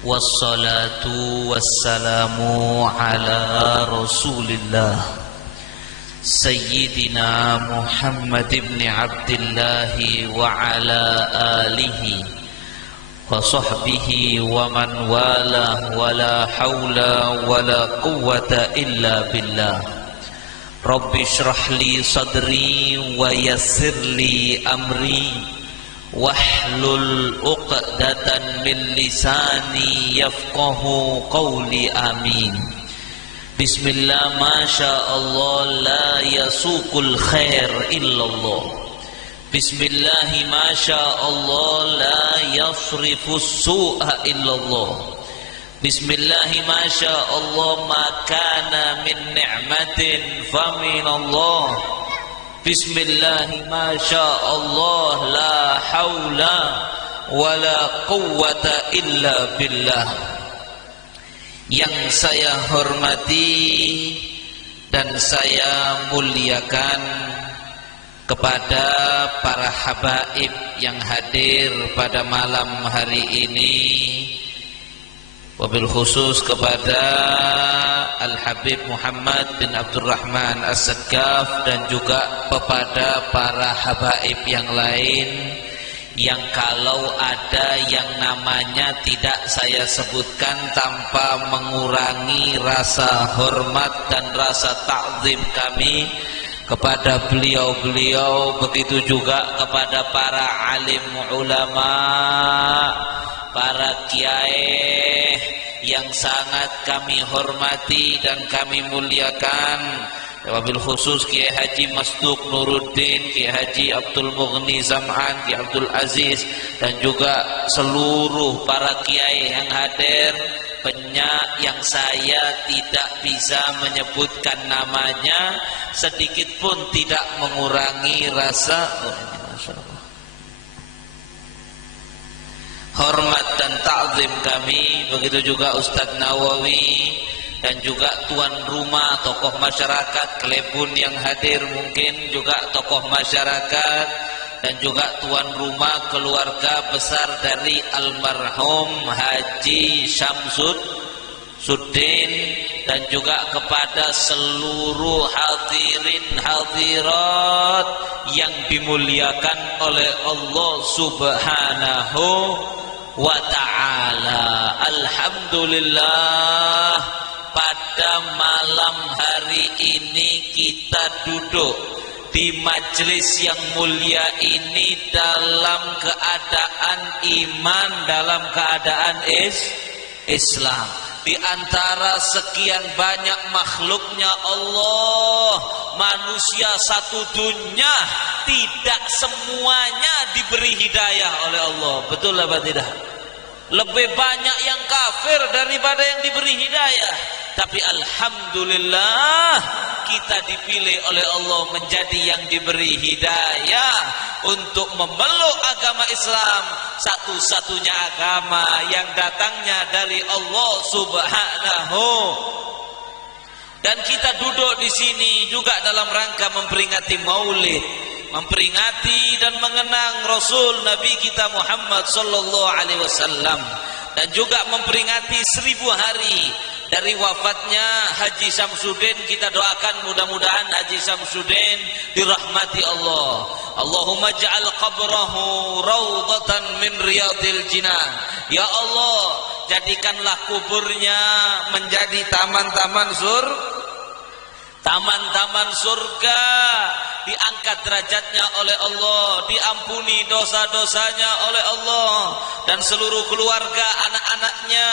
Wassalatu wassalamu ala Rasulillah Sayyidina Muhammad ibn Abdullah wa ala alihi wa sahbihi wa man wala wa la hawla wa la quwwata illa billah. Rabbi shrah li sadri wa yassir li amri wahlul uqdatan min lisani yafqahu qawli. Amin. Bismillah, masya Allah, la yasuqul khair illallah. Bismillah, masya Allah, la yasrifus su'a illallah. Bismillah, masya Allah, ma kana min ni'matin faminallah. Bismillah, masya Allah, la hawla wa la quwwata illa billah. Yang saya hormati dan saya muliakan kepada para habaib yang hadir pada malam hari ini, wabil khusus kepada Al-Habib Muhammad bin Abdurrahman As-Saqqaf, dan juga kepada para habaib yang lain yang kalau ada yang namanya tidak saya sebutkan tanpa mengurangi rasa hormat dan rasa ta'zim kami kepada beliau-beliau, begitu juga kepada para alim ulama, para kiai yang sangat kami hormati dan kami muliakan, wabil khusus Kiai Haji Masduq Nuruddin, Kiai Haji Abdul Mughni Zam'an, Kiai Abdul Aziz, dan juga seluruh para kiai yang hadir. Banyak yang saya tidak bisa menyebutkan namanya, sedikit pun tidak mengurangi rasa hormat dan ta'zim kami. Begitu juga Ustadz Nawawi dan juga tuan rumah, tokoh masyarakat Klebun yang hadir, mungkin juga tokoh masyarakat, dan juga tuan rumah keluarga besar dari almarhum Haji Syamsuddin, dan juga kepada seluruh hadirin hadirat yang dimuliakan oleh Allah Subhanahu wa ta'ala. Alhamdulillah, pada malam hari ini kita duduk di majelis yang mulia ini dalam keadaan iman, dalam keadaan Islam. Di antara sekian banyak makhluknya Allah, manusia satu dunia, tidak semuanya diberi hidayah oleh Allah. Betul apa tidak? Lebih banyak yang kafir daripada yang diberi hidayah. Tapi alhamdulillah, kita dipilih oleh Allah menjadi yang diberi hidayah untuk memeluk agama Islam, satu-satunya agama yang datangnya dari Allah Subhanahu. Dan kita duduk di sini juga dalam rangka memperingati Maulid, memperingati dan mengenang Rasul Nabi kita Muhammad sallallahu alaihi wasallam, dan juga memperingati 1000 hari dari wafatnya Haji Syamsuddin. Kita doakan mudah-mudahan Haji Syamsuddin dirahmati Allah. Allahumma ja'al qabrahu raudhatan min riyadil jinan. Ya Allah, jadikanlah kuburnya menjadi taman-taman surga, diangkat derajatnya oleh Allah, diampuni dosa-dosanya oleh Allah, dan seluruh keluarga anak-anaknya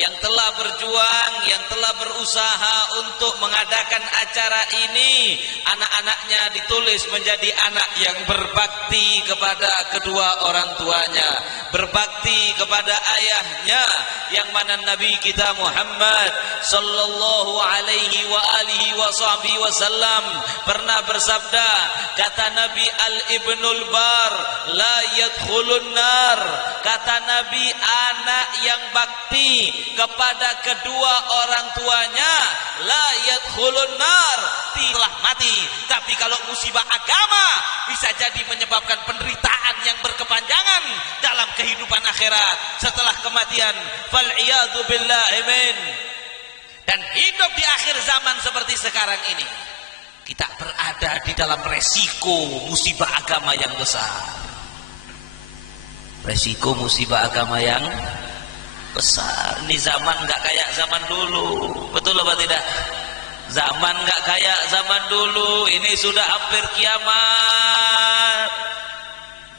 yang telah berjuang, yang telah berusaha untuk mengadakan acara ini. Anak-anaknya ditulis menjadi anak yang berbakti kepada kedua orang tuanya, berbakti kepada ayahnya, yang mana Nabi kita Muhammad sallallahu alaihi wa alihi wa sahbihi wasallam pernah bersabda, kata Nabi, al-ibnul bar la yadkhulun nar. Kata Nabi, anak yang bakti kepada kedua orang tuanya la yadkhulun nar, telah mati. Tapi kalau musibah agama bisa jadi menyebabkan penderitaan yang berkepanjangan dalam kehidupan akhirat setelah kematian. Fal iyadu billahi min. Dan hidup di akhir zaman seperti sekarang ini, kita berada di dalam resiko musibah agama yang besar. Resiko musibah agama yang besar. Ini zaman nggak kayak zaman dulu, betul apa tidak? Zaman nggak kayak zaman dulu. Ini sudah hampir kiamat.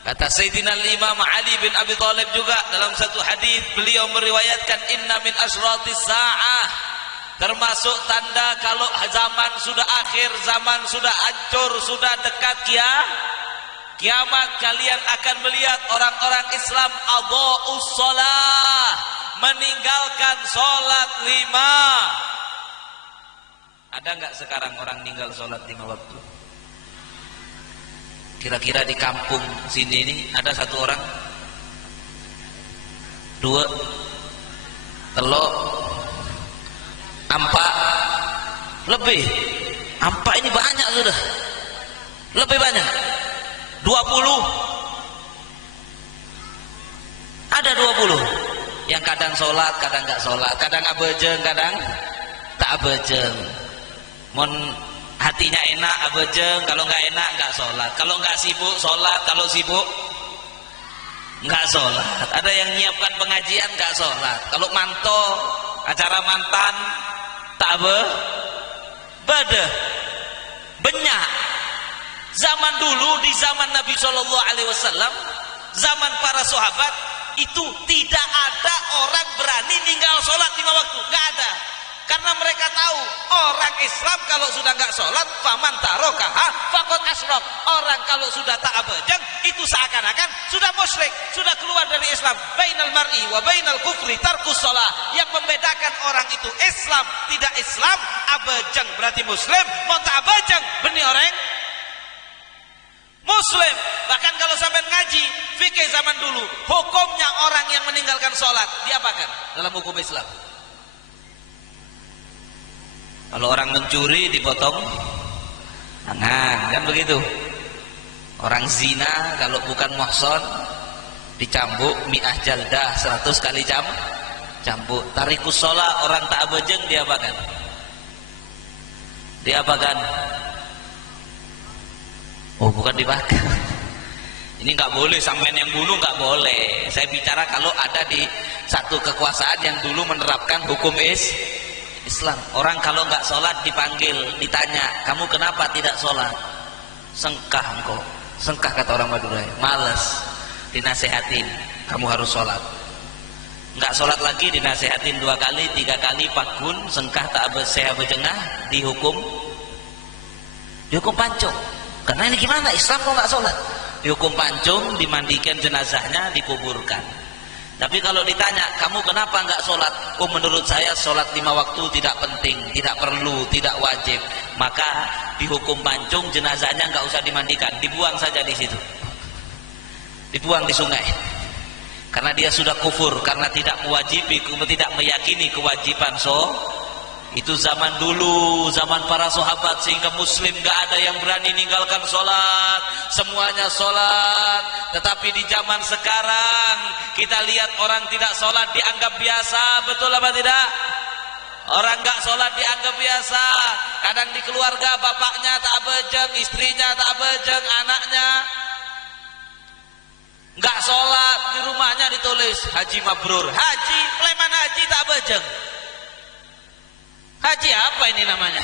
Kata Sayyidina Imam Ali bin Abi Thalib juga dalam satu hadis, beliau meriwayatkan inna min asratis sa'ah, termasuk tanda kalau zaman sudah akhir, zaman sudah hancur, sudah dekat kiamat, kalian akan melihat orang-orang Islam adha'us shalah, meninggalkan sholat 5. Ada nggak sekarang orang ninggal sholat 5 waktu? Kira-kira di kampung sini ini ada 1 orang, 2, 3, 4, lebih. 4 ini banyak sudah, lebih banyak. 20, ada 20 yang kadang sholat, kadang nggak sholat, kadang abejeng, kadang tak abejeng. Mon hatinya enak abejeng, kalau nggak enak nggak sholat, kalau nggak sibuk sholat, kalau sibuk nggak sholat. Ada yang nyiapkan pengajian nggak sholat, kalau manto acara mantan tak bada banyak. Zaman dulu, di zaman Nabi SAW, zaman para sahabat, itu tidak ada orang berani ninggal sholat 5 waktu, nggak ada. Karena mereka tahu orang Islam kalau sudah nggak sholat, faman tarokaha faqad asyrak. Orang kalau sudah tak abejeng, itu seakan-akan sudah musyrik, sudah keluar dari Islam. Bainal mar'i wa bainal kufri tarkus sholat. Yang membedakan orang itu Islam tidak Islam, abejeng berarti Muslim, mau tak abejeng benih orang Muslim. Bahkan kalau sampai ngaji fikih zaman dulu, hukumnya orang yang meninggalkan sholat diapakan dalam hukum Islam? Kalau orang mencuri dipotong tangan, kan begitu. Orang zina kalau bukan muhson dicambuk mi'ah jaldah, 100 kali cambuk. Tarikus sholat, orang tak abejeng diapakan? Diapakan? Oh, bukan dibakar. Ini nggak boleh, sampean yang bunuh nggak boleh. Saya bicara kalau ada di satu kekuasaan yang dulu menerapkan hukum Islam. Orang kalau nggak sholat dipanggil, ditanya, kamu kenapa tidak sholat? Sengkah engkau, sengkah kata orang Madura, males. Dinasehatin, kamu harus sholat. Nggak sholat lagi dinasehatin 2 kali, 3 kali, pakun, sengkah tak abejengah, dihukum pancung. Karena ini gimana? Islam kok nggak sholat? Dihukum pancung, dimandikan jenazahnya, dikuburkan. Tapi kalau ditanya, kamu kenapa nggak sholat? Oh, menurut saya sholat 5 waktu tidak penting, tidak perlu, tidak wajib. Maka dihukum pancung, jenazahnya nggak usah dimandikan, dibuang saja di situ, dibuang di sungai. Karena dia sudah kufur, karena tidak meyakini kewajiban itu zaman dulu, zaman para sahabat, sehingga muslim gak ada yang berani ninggalkan sholat, semuanya sholat. Tetapi di zaman sekarang kita lihat orang tidak sholat dianggap biasa, betul apa tidak? Orang gak sholat dianggap biasa. Kadang di keluarga bapaknya tak abejeng, istrinya tak abejeng, anaknya gak sholat, di rumahnya ditulis haji mabrur, haji, preman haji tak abejeng. Haji apa ini namanya?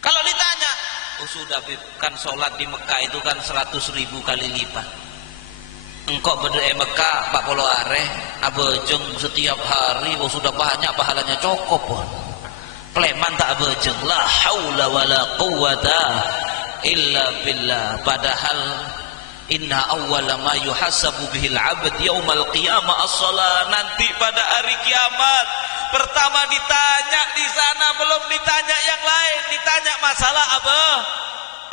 Kalau ditanya, oh sudah kan sholat di Mekah itu kan 100.000 kali lipat. Engkau berdua Mekah 40 areh, abejeng setiap hari, oh sudah banyak pahalanya, cukup pun. Pleman tak abejeng, la haula wala quwata illa billah. Padahal inna awwala ma yuhasabu bihil abd yaumal qiyamah as-shalah. Nanti pada hari kiamat pertama ditanya di sana, belum ditanya yang lain, ditanya masalah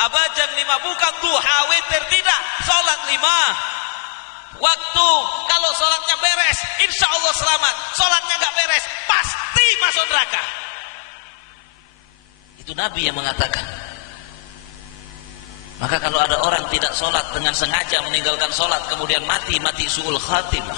abajang 5, bukan duha witir, tidak, sholat 5 waktu. Kalau sholatnya beres, insya Allah selamat. Sholatnya nggak beres, pasti masuk neraka. Itu Nabi yang mengatakan. Maka kalau ada orang tidak sholat dengan sengaja meninggalkan sholat kemudian mati su'ul khatimah,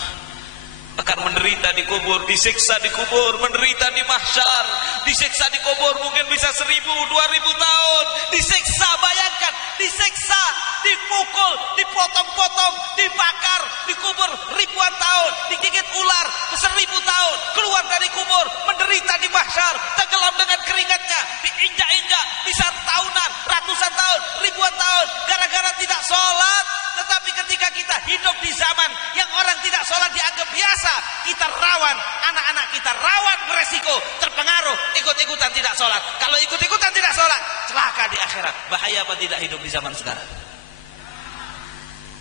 akan menderita di kubur, disiksa di kubur, menderita di mahsyar, disiksa di kubur mungkin bisa 1000, 2000 tahun, disiksa, bayangkan, disiksa, dipukul, dipotong-potong, dibakar, dikubur ribuan tahun, digigit ular 1000 tahun, keluar dari kubur, menderita di mahsyar, tenggelam dengan keringatnya, diinjak-injak, bisa tahunan, ratusan tahun, ribuan tahun, gara-gara tidak sholat. Tetapi ketika kita hidup di zaman yang orang tidak sholat dianggap biasa, kita rawan, anak-anak kita rawan beresiko terpengaruh ikut-ikutan tidak sholat. Kalau ikut-ikutan tidak sholat, celaka di akhirat. Bahaya apa tidak hidup di zaman sekarang?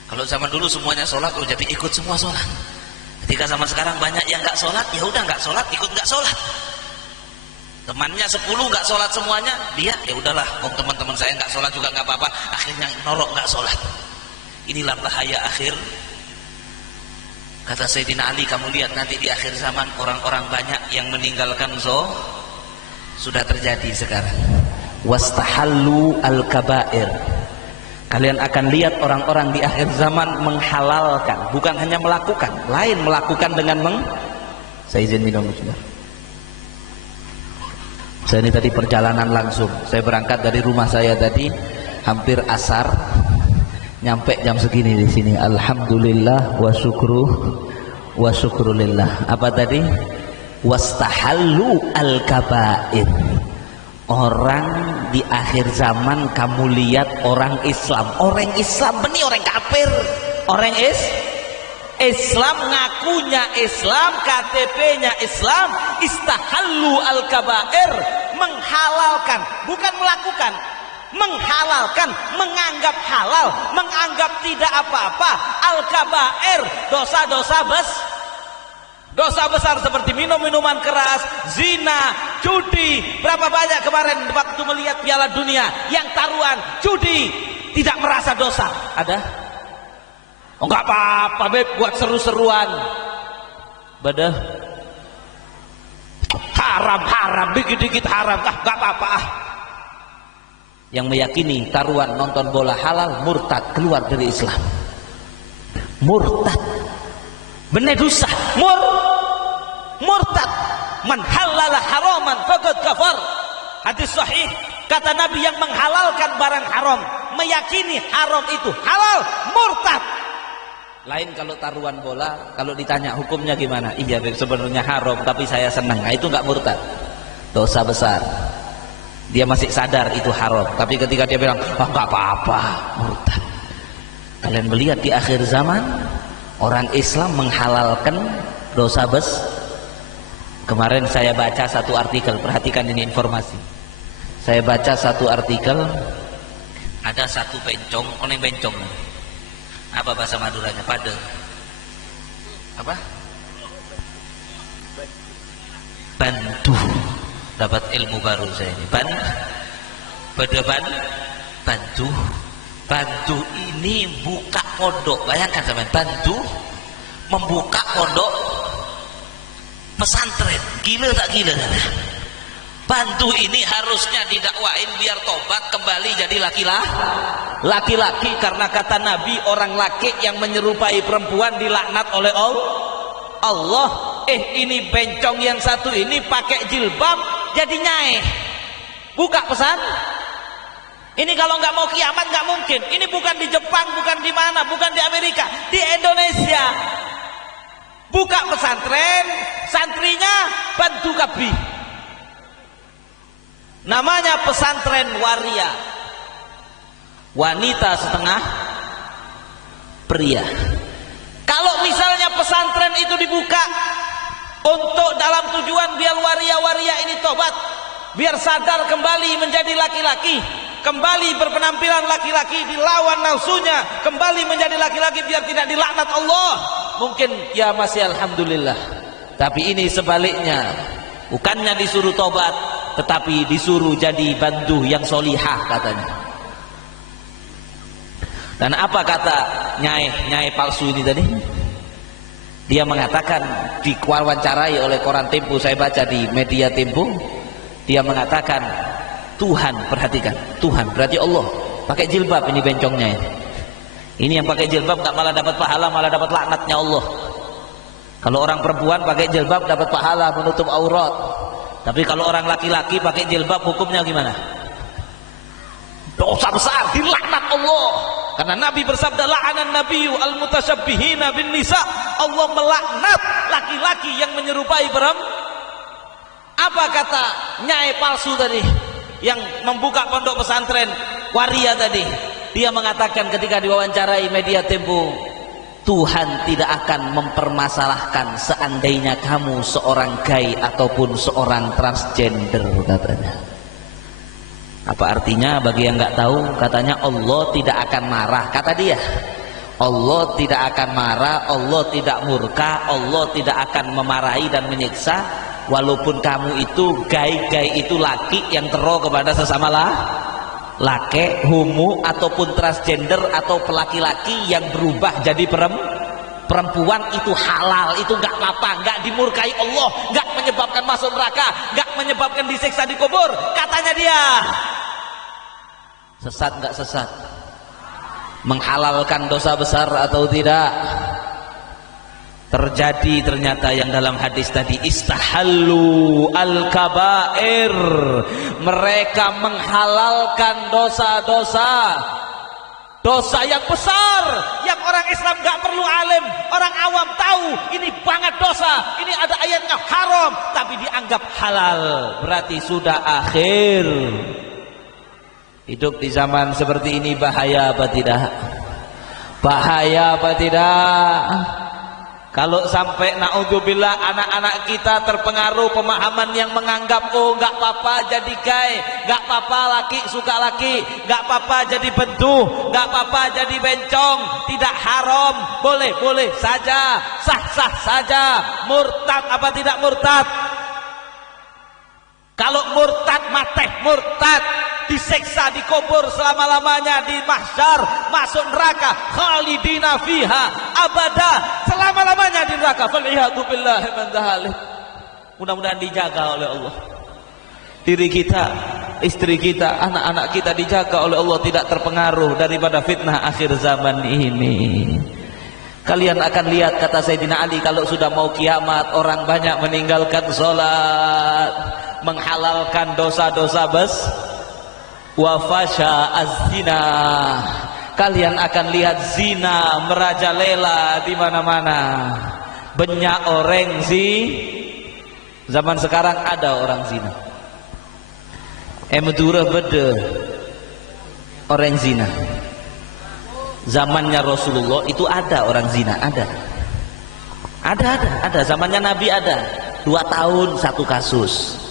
Kalau zaman dulu semuanya sholat, oh jadi ikut semua sholat. Ketika zaman sekarang banyak yang nggak sholat, ya udah nggak sholat, ikut nggak sholat. Temannya 10 nggak sholat semuanya, dia ya udahlah, teman-teman saya nggak sholat juga nggak apa-apa, akhirnya norok nggak sholat. Inilah bahaya akhir. Kata Sayyidina Ali, kamu lihat nanti di akhir zaman orang-orang banyak yang meninggalkan sudah terjadi sekarang. Wastahallu al-kabair. Kalian akan lihat orang-orang di akhir zaman menghalalkan, bukan hanya melakukan, lain melakukan dengan saya izin minum sebentar. Saya ini tadi perjalanan langsung. Saya berangkat dari rumah saya tadi hampir asar. Nyampe jam segini di sini. Alhamdulillah wa syukrulillah. Apa tadi? Wastahallu al-kabair. Orang di akhir zaman kamu lihat orang Islam. Orang Islam benih orang kafir. Orang Islam ngakunya Islam, KTP-nya Islam, istahallu al-kabair, menghalalkan, bukan melakukan. Menghalalkan, menganggap halal, menganggap tidak apa-apa, al-kabair, dosa-dosa besar seperti minum minuman keras, zina, judi. Berapa banyak kemarin waktu melihat Piala Dunia yang taruhan judi tidak merasa dosa? Ada? Oh nggak apa-apa, beb, buat seru-seruan. Badah haram, dikit-dikit haram, nggak apa-apa. Yang meyakini taruhan nonton bola halal murtad, keluar dari Islam. Murtad, benar dosa, murtad. Man halala haraman faqad kafar. Hadis sahih, kata Nabi, yang menghalalkan barang haram, meyakini haram itu halal, murtad. Lain kalau taruhan bola, kalau ditanya hukumnya gimana? Iya sebenarnya haram tapi saya senang. Nah, itu nggak murtad, dosa besar. Dia masih sadar itu haram, tapi ketika dia bilang nggak apa-apa, murtad. Kalian melihat di akhir zaman orang Islam menghalalkan dosa besar. Kemarin saya baca satu artikel, perhatikan ini informasi. Saya baca satu artikel, ada satu bencong, oneng bencong. Apa bahasa Maduranya? Pada apa? Bantu. Dapat ilmu baru saya ini. Bantu ini buka pondok. Bayangkan sampean, bantu membuka pondok pesantren. Gila tak gila? Bantu ini harusnya didakwain biar tobat kembali jadi laki-laki, karena kata Nabi orang laki yang menyerupai perempuan dilaknat oleh Allah. Ini bencong yang satu ini pakai jilbab jadi nyai. Buka pesan. Ini kalau nggak mau kiamat nggak mungkin. Ini bukan di Jepang, bukan di mana, bukan di Amerika, di Indonesia. Buka pesantren, santrinya bantu kabi. Namanya pesantren waria. Wanita setengah pria. Kalau misalnya pesantren itu dibuka untuk dalam tujuan biar waria-waria ini tobat, biar sadar kembali menjadi laki-laki, kembali berpenampilan laki-laki, dilawan nafsunya, kembali menjadi laki-laki biar tidak dilaknat Allah, mungkin ya masih alhamdulillah. Tapi ini sebaliknya, bukannya disuruh tobat, tetapi disuruh jadi bantu yang solihah katanya. Dan apa kata nyai palsu ini tadi? Dia mengatakan, diwawancarai oleh koran Tempo, saya baca di media Tempo, dia mengatakan Tuhan, perhatikan, Tuhan berarti Allah, pakai jilbab ini bencongnya ini. Ini yang pakai jilbab nggak malah dapat pahala, malah dapat laknatnya Allah. Kalau orang perempuan pakai jilbab dapat pahala menutup aurat. Tapi kalau orang laki-laki pakai jilbab hukumnya gimana? Dosa besar, dilaknat Allah. Karena Nabi bersabda, la'anan nabiyyu al-mutasyabbihina bin nisa. Allah melaknat laki-laki yang menyerupai perempuan. Apa kata nyai palsu tadi yang membuka pondok pesantren Waria tadi? Dia mengatakan ketika diwawancarai media Tempo, Tuhan tidak akan mempermasalahkan seandainya kamu seorang gay ataupun seorang transgender, katanya. Apa artinya bagi yang nggak tahu? Katanya Allah tidak akan marah, kata dia. Allah tidak akan marah, Allah tidak murka, Allah tidak akan memarahi dan menyiksa walaupun kamu itu gay itu laki yang tero kepada sesama laki, homo ataupun transgender atau pelaki-laki yang berubah jadi perempuan, itu halal, itu nggak apa-apa, nggak dimurkai Allah, nggak menyebabkan masuk neraka, nggak menyebabkan disiksa di kubur, katanya dia. Sesat nggak sesat? Menghalalkan dosa besar atau tidak? Terjadi ternyata yang dalam hadis tadi, istahallu al-kabair, mereka menghalalkan dosa-dosa, dosa yang besar yang orang Islam gak perlu alim, orang awam tahu ini banget dosa, ini ada ayatnya haram tapi dianggap halal, berarti sudah akhir. Hidup di zaman seperti ini bahaya apa tidak? Bahaya apa tidak? Kalau sampai naudzubillah anak-anak kita terpengaruh pemahaman yang menganggap oh nggak apa-apa jadi gay, nggak apa-apa laki suka laki, nggak apa-apa jadi bentuh, nggak apa-apa jadi bencong, tidak haram, boleh saja, sah-sah saja. Murtad apa tidak murtad? Kalau murtad mateh murtad, diseksa di kubur selama-lamanya, di mahsyar, masuk neraka, khalidina fiha abada, selama-lamanya di neraka. Fal'iyadu billahi min dzalik. Mudah-mudahan dijaga oleh Allah diri kita, istri kita, anak-anak kita dijaga oleh Allah, tidak terpengaruh daripada fitnah akhir zaman ini. Kalian akan lihat, kata Sayyidina Ali, kalau sudah mau kiamat orang banyak meninggalkan sholat, menghalalkan dosa-dosa wa fasha az-zina. Kalian akan lihat zina merajalela di mana-mana. Banyak orang zaman sekarang ada orang zina. Madura beda orang zina. Zamannya Rasulullah itu ada orang zina, ada. Zamannya Nabi ada. 2 tahun 1 kasus.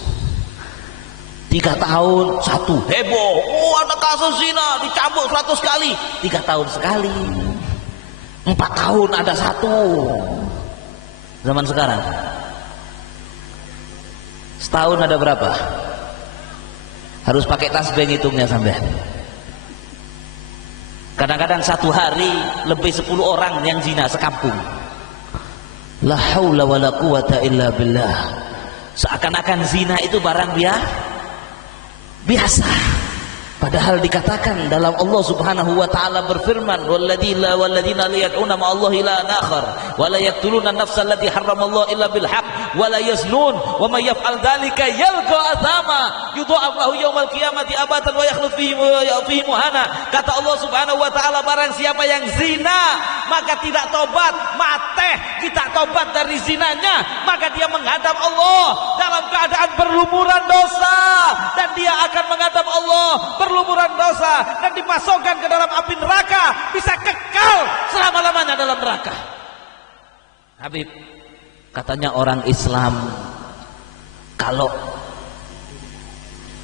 3 tahun 1 heboh, oh ada kasus zina dicambuk 100 kali, 3 tahun sekali, 4 tahun ada 1. Zaman sekarang setahun ada berapa? Harus pakai tasbih ngitungnya sampai. Kadang-kadang 1 hari lebih 10 orang yang zina sekampung. La haula wala quwata illa billah. Seakan-akan zina itu barang biasa, padahal dikatakan dalam Allah Subhanahu wa taala berfirman, walladzina la yad'una ma'allahi ilahan akhar wa la yaqtuluna an-nafsa allati harramallahu illa bil haqq wa la yaznun wa may yaf'al dzalika yalqa athama yudha'af lahu yaumal qiyamati abatan wa yakhlud fihi muhana. Kata Allah Subhanahu wa taala, barang siapa yang zina maka tidak tobat, mateh kita tobat dari zinanya, maka dia menghadap Allah dalam keadaan berlumuran dosa, dan dia akan menghadap Allah berlumuran dosa dan dimasukkan ke dalam api neraka, bisa kekal selama-lamanya dalam neraka. Habib, katanya orang Islam kalau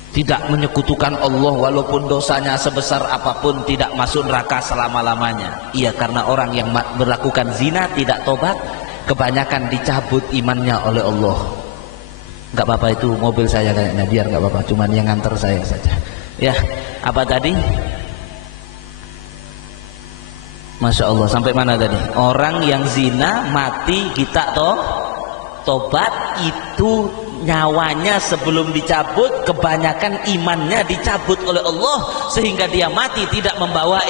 tidak menyekutukan Allah walaupun dosanya sebesar apapun tidak masuk neraka selama-lamanya. Iya, karena orang yang melakukan zina tidak tobat kebanyakan dicabut imannya oleh Allah. Nggak apa-apa, itu mobil saya kayaknya, biar nggak apa-apa, cuman yang nganter saya saja. Ya, apa tadi? Masya Allah, sampai mana tadi? Orang yang zina mati kita tobat itu nyawanya sebelum dicabut kebanyakan imannya dicabut oleh Allah sehingga dia mati tidak membawa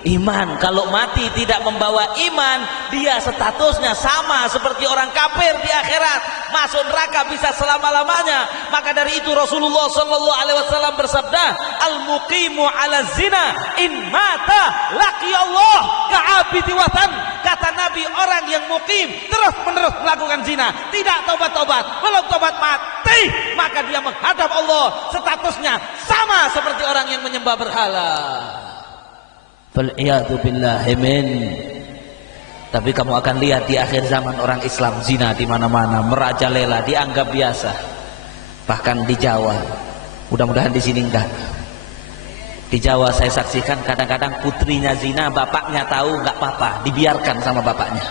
iman. Kalau mati tidak membawa iman, dia statusnya sama seperti orang kafir di akhirat, masuk neraka bisa selama-lamanya. Maka dari itu Rasulullah sallallahu alaihi wasallam bersabda, al-muqimu 'ala zina in mata laqi Allah ka'abidi watan. Kata Nabi, orang yang mukim terus-menerus melakukan zina, tidak tobat-tobat, belum tobat mati, maka dia menghadap Allah, statusnya sama seperti orang yang menyembah berhala. Fal'iyadu billahi min. Tapi kamu akan lihat di akhir zaman orang Islam zina di mana-mana, merajalela, dianggap biasa. Bahkan di Jawa, mudah-mudahan di sini enggak. Di Jawa saya saksikan kadang-kadang putrinya zina, bapaknya tahu enggak apa-apa, dibiarkan sama bapaknya.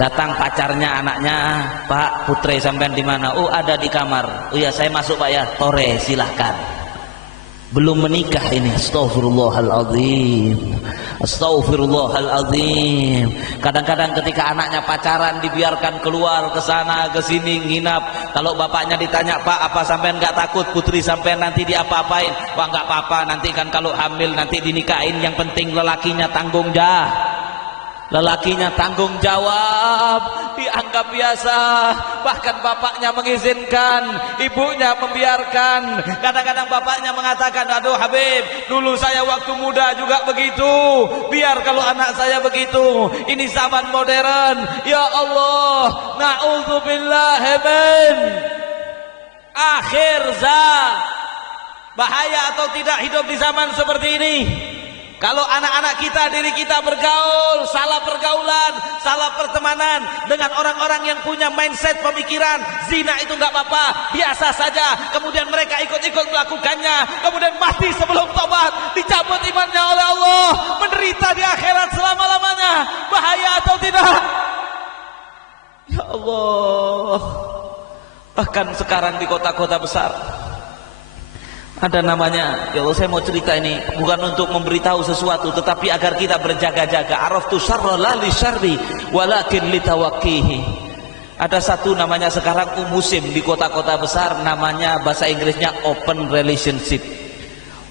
Datang pacarnya anaknya, Pak, putri sampean di mana? Oh, ada di kamar. Oh ya, saya masuk Pak ya. Tore, silahkan. Belum menikah ini, astagfirullahaladzim, astagfirullahaladzim. Kadang-kadang ketika anaknya pacaran dibiarkan keluar ke sana ke sini nginap. Kalau bapaknya ditanya, Pak, apa sampean nggak takut putri sampean nanti diapa-apain? Wah, nggak apa-apa, nanti kan kalau hamil nanti dinikahin, yang penting lelakinya tanggung jawab. Lelakinya tanggung jawab, dianggap biasa. Bahkan bapaknya mengizinkan, ibunya membiarkan. Kadang-kadang bapaknya mengatakan, aduh Habib, dulu saya waktu muda juga begitu, biar kalau anak saya begitu. Ini zaman modern. Ya Allah, na'udzubillahi min akhir zaman. Bahaya atau tidak hidup di zaman seperti ini? Kalau anak-anak kita, diri kita bergaul, salah pergaulan, salah pertemanan dengan orang-orang yang punya mindset pemikiran zina itu nggak apa-apa, biasa saja. Kemudian mereka ikut-ikut melakukannya, kemudian mati sebelum tobat, dicabut imannya oleh Allah, menderita di akhirat selama-lamanya. Bahaya atau tidak? Ya Allah. Bahkan sekarang di kota-kota besar ada namanya, ya Allah saya mau cerita ini bukan untuk memberitahu sesuatu, tetapi agar kita berjaga-jaga. Araftu syarra la li syarri walakin li tawaqqihi. Ada satu namanya sekarang musim di kota-kota besar, namanya bahasa Inggrisnya open relationship,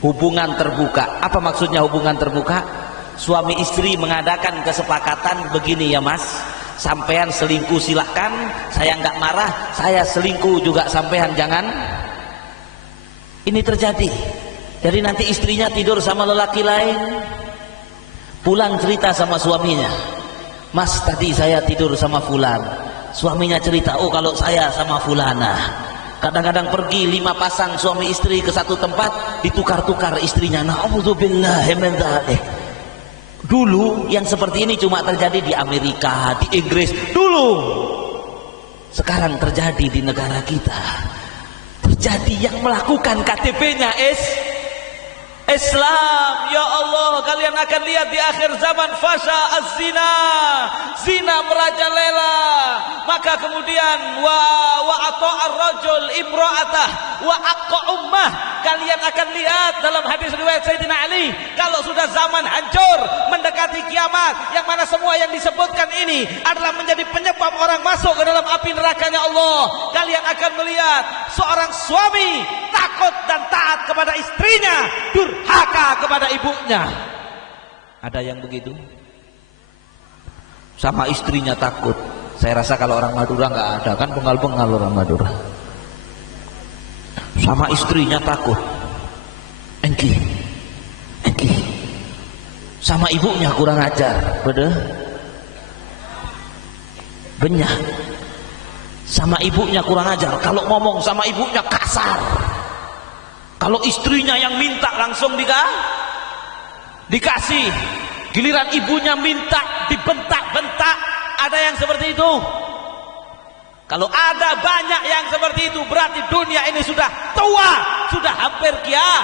hubungan terbuka. Apa maksudnya hubungan terbuka? Suami istri mengadakan kesepakatan begini ya Mas, sampean selingkuh silahkan, saya nggak marah, saya selingkuh juga sampean jangan. Ini terjadi. Jadi nanti istrinya tidur sama lelaki lain, pulang cerita sama suaminya, Mas tadi saya tidur sama fulan. Suaminya cerita, oh kalau saya sama fulana. Kadang-kadang pergi 5 pasang suami istri ke satu tempat, ditukar-tukar istrinya. Na'udzubillahi min dzalik. Dulu yang seperti ini cuma terjadi di Amerika, di Inggris dulu. Sekarang terjadi di negara kita. Terjadi yang melakukan KTP-nya Islam. Ya Allah, kalian akan lihat di akhir zaman fasha az-zina, zina merajalela. Maka kemudian wa ata'ar rajul imra'atah wa aqqa ummah. Kalian akan lihat dalam hadis riwayat Sayyidina Ali, kalau sudah zaman hancur mendekati kiamat, yang mana semua yang disebutkan ini adalah menjadi penyebab orang masuk ke dalam api nerakanya Allah. Kalian akan melihat seorang suami takut dan taat kepada istrinya, durhaka kepada ibunya. Ada yang begitu? Sama istrinya takut. Saya rasa kalau orang Madura nggak ada, kan bengal-bengal orang Madura. Sama istrinya takut. Engki. Sama ibunya kurang ajar, bener? Benyah. Sama ibunya kurang ajar. Kalau ngomong sama ibunya kasar. Kalau istrinya yang minta langsung dikasih. Giliran ibunya minta dibentak-bentak. Ada yang seperti itu? Kalau ada banyak yang seperti itu, berarti dunia ini sudah tua, sudah hampir kiamat.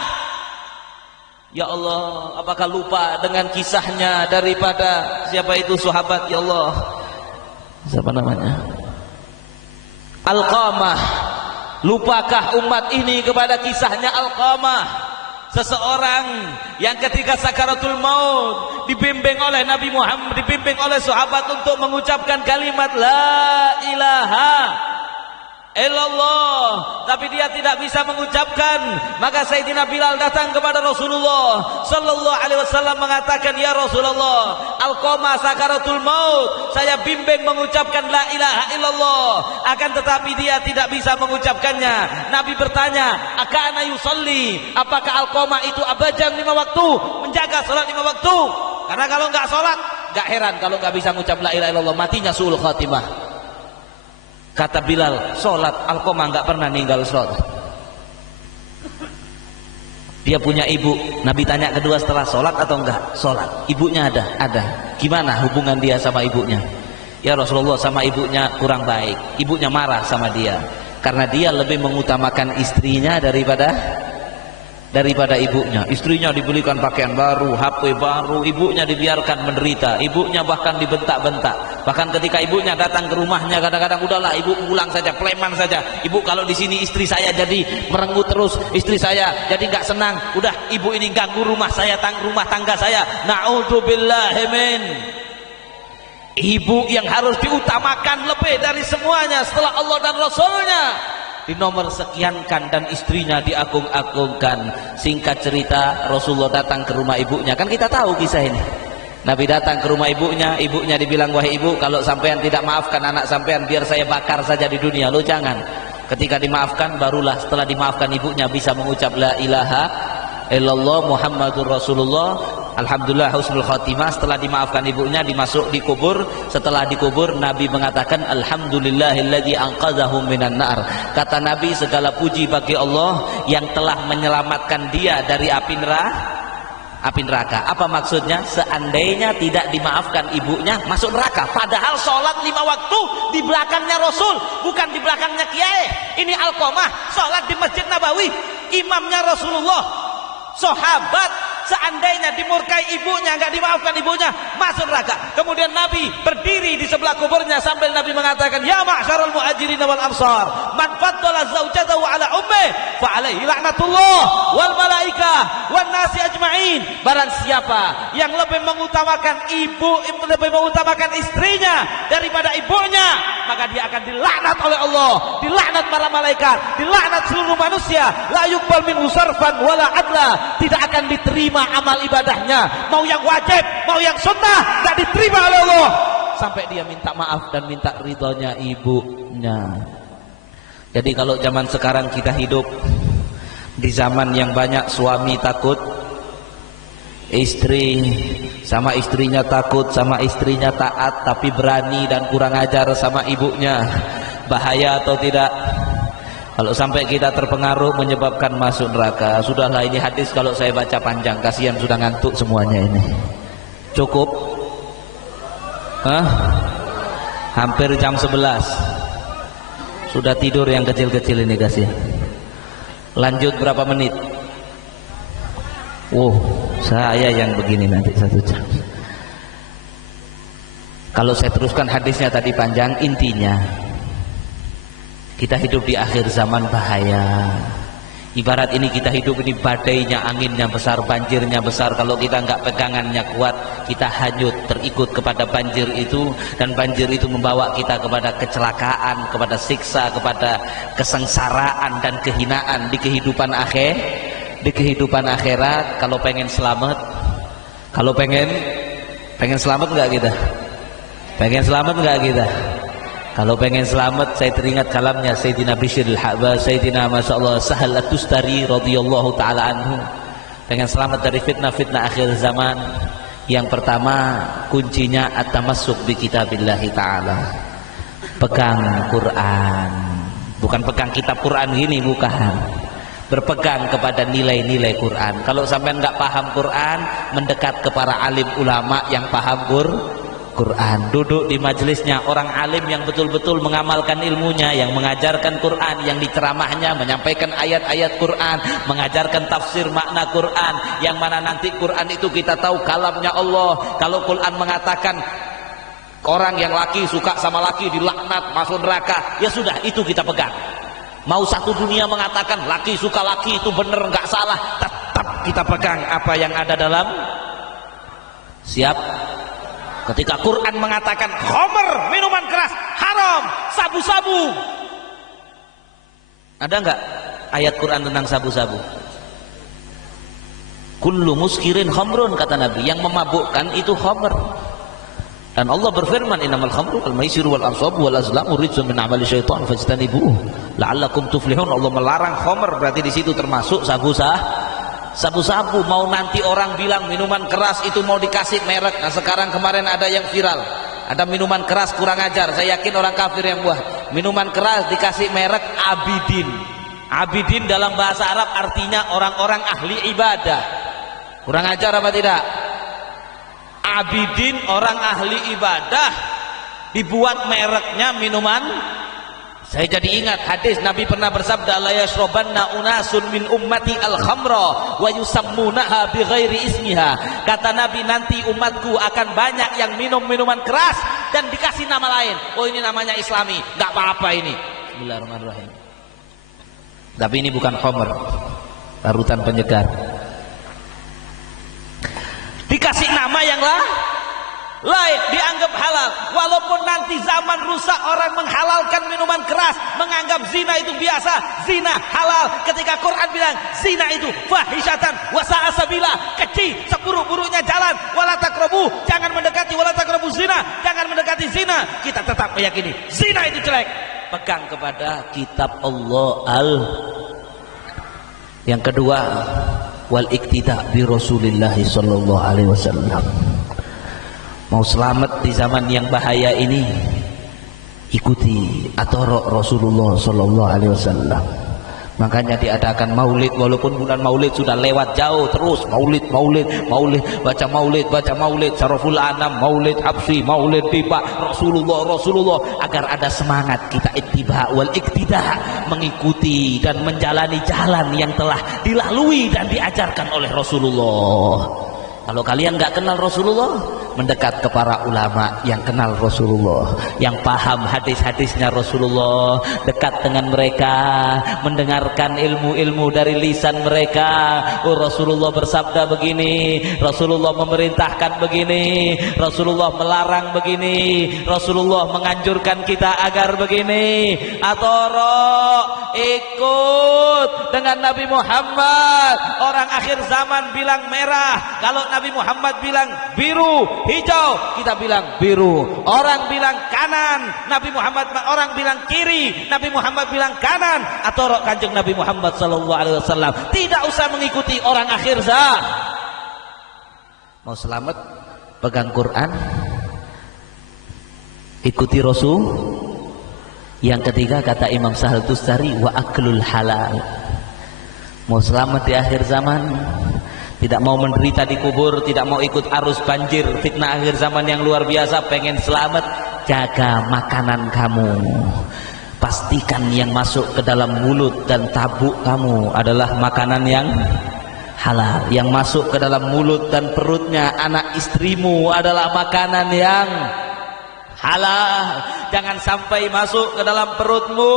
Ya Allah, apakah lupa dengan kisahnya daripada siapa itu sahabat? Ya Allah, siapa namanya? Alqamah. Lupakah umat ini kepada kisahnya Alqamah? Seseorang yang ketika sakaratul maut dibimbing oleh Nabi Muhammad, dibimbing oleh sahabat untuk mengucapkan kalimat la ilaha illallah, tapi dia tidak bisa mengucapkan. Maka Sayyidina Bilal datang kepada Rasulullah sallallahu alaihi wasallam mengatakan, ya Rasulullah, Alqamah sakaratul maut, saya bimbing mengucapkan la ilaha illallah, akan tetapi dia tidak bisa mengucapkannya. Nabi bertanya, akana yusalli, apakah Alqamah itu abadan 5 waktu, menjaga salat 5 waktu? Karena kalau enggak salat, enggak heran kalau enggak bisa mengucap la ilaha illallah, matinya suul khatimah. Kata Bilal, sholat Alqamah nggak pernah ninggal sholat. Dia punya ibu. Nabi tanya kedua setelah sholat atau enggak? Sholat. Ibunya ada. Gimana hubungan dia sama ibunya? Ya Rasulullah, sama ibunya kurang baik. Ibunya marah sama dia karena dia lebih mengutamakan istrinya daripada ibunya. Istrinya dibelikan pakaian baru, HP baru, ibunya dibiarkan menderita, ibunya bahkan dibentak-bentak. Bahkan ketika ibunya datang ke rumahnya, kadang-kadang udahlah ibu pulang saja, pleman saja. Ibu kalau di sini istri saya jadi merenggut terus, istri saya jadi nggak senang. Udah ibu ini ganggu rumah saya, rumah tangga saya. Na'udzubillahi min. Ibu yang harus diutamakan lebih dari semuanya setelah Allah dan Rasulnya, dinomor sekiankan dan istrinya diagung-agungkan. Singkat cerita, Rasulullah datang ke rumah ibunya. Kan kita tahu kisah ini. Nabi datang ke rumah ibunya, ibunya dibilang, wahai ibu, kalau sampean tidak maafkan anak sampean, biar saya bakar saja di dunia. Lo jangan. Ketika dimaafkan, barulah setelah dimaafkan ibunya bisa mengucap la ilaha illallah Muhammadur Rasulullah. Alhamdulillah husnul khatimah. Setelah dimaafkan ibunya, dimasuk dikubur. Setelah dikubur, Nabi mengatakan alhamdulillahilladzi anqadhahu minan nar. Kata Nabi, segala puji bagi Allah yang telah menyelamatkan dia dari api neraka. Apa maksudnya? Seandainya tidak dimaafkan ibunya, masuk neraka. Padahal sholat 5 waktu di belakangnya Rasul, bukan di belakangnya kiai. Ini Alqamah sholat di Masjid Nabawi, imamnya Rasulullah. Sahabat seandainya dimurkai ibunya, nggak dimaafkan ibunya, masuk neraka. Kemudian Nabi berdiri di sebelah kuburnya sambil Nabi mengatakan, ya ma'syarul muhajirin wal ansar, man faddala zaujatahu ala ummih fa alaihi laknatullah wal malaikah wan nasi ajma'in. Barang siapa yang lebih mengutamakan lebih mengutamakan istrinya daripada ibunya, maka dia akan dilaknat oleh Allah, dilaknat para malaikat, dilaknat seluruh manusia. La yuqbal minhu sarfan wala adla, tidak akan diterima amal ibadahnya, mau yang wajib, mau yang sunnah, tak diterima oleh Allah sampai dia minta maaf dan minta ridhonya ibunya. Jadi kalau zaman sekarang kita hidup di zaman yang banyak suami takut istri, sama istrinya takut, sama istrinya taat tapi berani dan kurang ajar sama ibunya, bahaya atau tidak? Kalau sampai kita terpengaruh menyebabkan masuk neraka. Sudahlah, ini hadis kalau saya baca panjang, kasihan sudah ngantuk semuanya ini. Cukup? Hampir jam 11. Sudah tidur yang kecil-kecil ini, kasihan. Lanjut berapa menit? Saya yang begini nanti 1 jam. Kalau saya teruskan hadisnya tadi panjang, intinya kita hidup di akhir zaman bahaya. Ibarat ini kita hidup ini badainya, anginnya besar, banjirnya besar. Kalau kita nggak pegangannya kuat, kita hanyut terikut kepada banjir itu, dan banjir itu membawa kita kepada kecelakaan, kepada siksa, kepada kesengsaraan dan kehinaan di kehidupan akhirat. Kalau pengen selamat, pengen selamat nggak kita? Pengen selamat nggak kita? Kalau pengen selamat, saya teringat kalamnya Sayyidina Bishr al-Habba, Sayyidina Masya Sahal at-Tustari radhiyallahu ta'ala anhu. Pengen selamat dari fitnah-fitnah akhir zaman, yang pertama kuncinya at-tamassuk bi kitabillahi ta'ala. Pegang Quran. Bukan pegang kitab Quran gini, bukan. Berpegang kepada nilai-nilai Quran. Kalau sampai nggak paham Quran, mendekat ke para alim ulama yang paham Quran, duduk di majelisnya orang alim yang betul-betul mengamalkan ilmunya, yang mengajarkan Quran, yang diceramahnya menyampaikan ayat-ayat Quran, mengajarkan tafsir makna Quran, yang mana nanti Quran itu kita tahu kalamnya Allah. Kalau Quran mengatakan orang yang laki suka sama laki dilaknat masuk neraka, ya sudah, itu kita pegang. Mau satu dunia mengatakan laki suka laki itu benar nggak salah, tetap kita pegang apa yang ada dalam. Siap? Ketika Quran mengatakan khamr, minuman keras haram, sabu-sabu Ada enggak ayat Quran tentang sabu-sabu? Kullu muskirin khamrun, kata Nabi, yang memabukkan itu khamr. Dan Allah berfirman, innamal khamru wal maisiru wal ansabu wal azlamu rijsun min amali syaitan fajtanibuhu la'allakum tuflihun. Allah melarang khamr, berarti di situ termasuk sabu-sabu. Mau nanti orang bilang minuman keras itu mau dikasih merek. Nah sekarang kemarin ada yang viral, ada minuman keras kurang ajar, saya yakin orang kafir yang buat minuman keras dikasih merek Abidin. Abidin dalam bahasa Arab artinya orang-orang ahli ibadah. Kurang ajar apa tidak? Abidin orang ahli ibadah, dibuat mereknya minuman. Saya jadi ingat hadis Nabi pernah bersabda, la yashrabanna unasun min ummati al-khamra wa yusammunaha bighairi ismiha. Kata Nabi, nanti umatku akan banyak yang minum minuman keras dan dikasih nama lain. Oh ini namanya Islami, nggak apa-apa ini. Bismillahirrahmanirrahim. Tapi ini bukan khamr, larutan penyegar. Dikasih nama yang lain, dianggap halal. Walaupun nanti zaman rusak, orang menghalalkan minuman keras, menganggap zina itu biasa, zina halal. Ketika Quran bilang zina itu fahisyatan wa sa'a sabila, keji, seburuk-buruknya jalan. Wala taqrabu, jangan mendekati, wala taqrabu zina, jangan mendekati zina. Kita tetap meyakini zina itu jelek. Pegang kepada kitab Allah. Yang kedua, wal iktida bi Rasulillah sallallahu alaihi wasallam. Mau selamat di zaman yang bahaya ini, ikuti atorok Rasulullah sallallahu alaihi wasallam. Makanya diadakan maulid, walaupun bulan maulid sudah lewat jauh, terus maulid, baca maulid, Syaraful Anam, maulid Habsyi, maulid Pipa, Rasulullah, agar ada semangat kita ittiba wal iktida, mengikuti dan menjalani jalan yang telah dilalui dan diajarkan oleh Rasulullah. Kalau kalian nggak kenal Rasulullah, mendekat ke para ulama yang kenal Rasulullah, yang paham hadis-hadisnya Rasulullah, dekat dengan mereka, mendengarkan ilmu-ilmu dari lisan mereka. Oh Rasulullah bersabda begini, Rasulullah memerintahkan begini, Rasulullah melarang begini, Rasulullah menganjurkan kita agar begini. Atoro, ikut dengan Nabi Muhammad. Orang akhir zaman bilang merah, kalau Nabi Muhammad bilang biru, hijau, kita bilang biru. Orang bilang kanan, Nabi Muhammad, orang bilang kiri, Nabi Muhammad bilang kanan. Atau kanjeng Nabi Muhammad sallallahu alaihi wasallam. Tidak usah mengikuti orang akhir zaman. Mau selamat, pegang Quran, ikuti Rasul. Yang ketiga kata Imam Sahal Tustari, wa aklul halal. Mau selamat di akhir zaman, tidak mau menderita di kubur, tidak mau ikut arus banjir fitnah akhir zaman yang luar biasa, pengen selamat, jaga makanan kamu. Pastikan yang masuk ke dalam mulut dan tabuk kamu adalah makanan yang halal. Yang masuk ke dalam mulut dan perutnya anak istrimu adalah makanan yang halal. Jangan sampai masuk ke dalam perutmu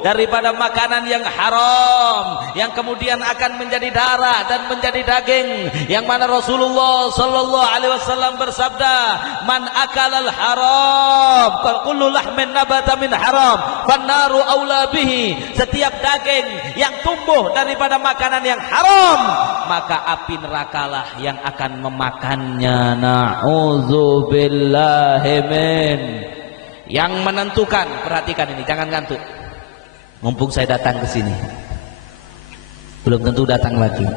daripada makanan yang haram, yang kemudian akan menjadi darah dan menjadi daging, yang mana Rasulullah sallallahu alaihi wasallam bersabda, man akalal haram kullu lahmin nabata min haram fannaru aula bihi. Setiap daging yang tumbuh daripada makanan yang haram, maka api nerakalah yang akan memakannya. Na'udzubillahi min. Yang menentukan, perhatikan ini, jangan ngantuk. Mumpung saya datang ke sini, belum tentu datang lagi.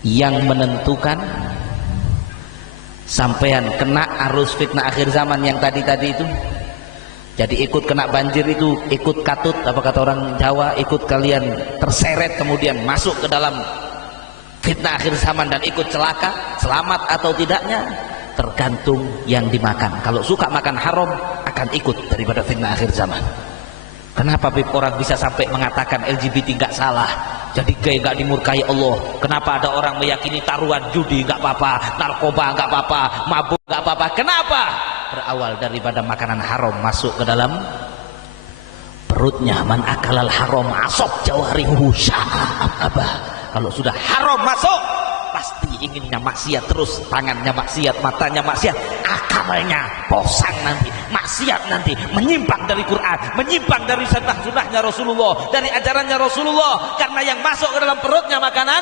Yang menentukan sampean kena arus fitnah akhir zaman yang tadi itu, jadi ikut kena banjir itu, ikut katut, apa kata orang Jawa, ikut kalian terseret kemudian masuk ke dalam fitnah akhir zaman dan ikut celaka, selamat atau tidaknya tergantung yang dimakan. Kalau suka makan haram akan ikut daripada fitnah akhir zaman. Kenapa orang bisa sampai mengatakan LGBT nggak salah, jadi gay nggak dimurkai Allah? Kenapa ada orang meyakini taruhan judi nggak apa-apa, narkoba nggak apa-apa, mabuk nggak apa-apa? Kenapa? Berawal daripada makanan haram masuk ke dalam perutnya. Man akalal haram asab jawarihu sya'ab. Kalau sudah haram masuk, pasti inginnya maksiat terus, tangannya maksiat, matanya maksiat, akalnya bosan nanti, maksiat nanti, menyimpang dari Quran, menyimpang dari sunnah-sunnahnya Rasulullah, dari ajarannya Rasulullah, karena yang masuk ke dalam perutnya makanan.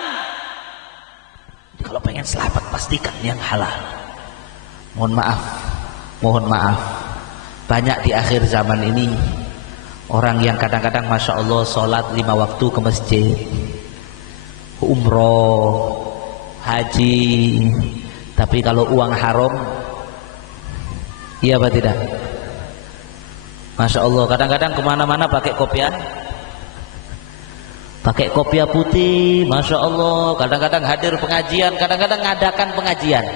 Kalau pengen selamat pastikan yang halal. Mohon maaf, banyak di akhir zaman ini orang yang kadang-kadang Masya Allah sholat 5 waktu ke masjid, umroh, haji, tapi kalau uang haram, iya apa tidak? Masya Allah, kadang-kadang kemana-mana pakai kopiah putih, Masya Allah, kadang-kadang hadir pengajian, kadang-kadang ngadakan pengajian.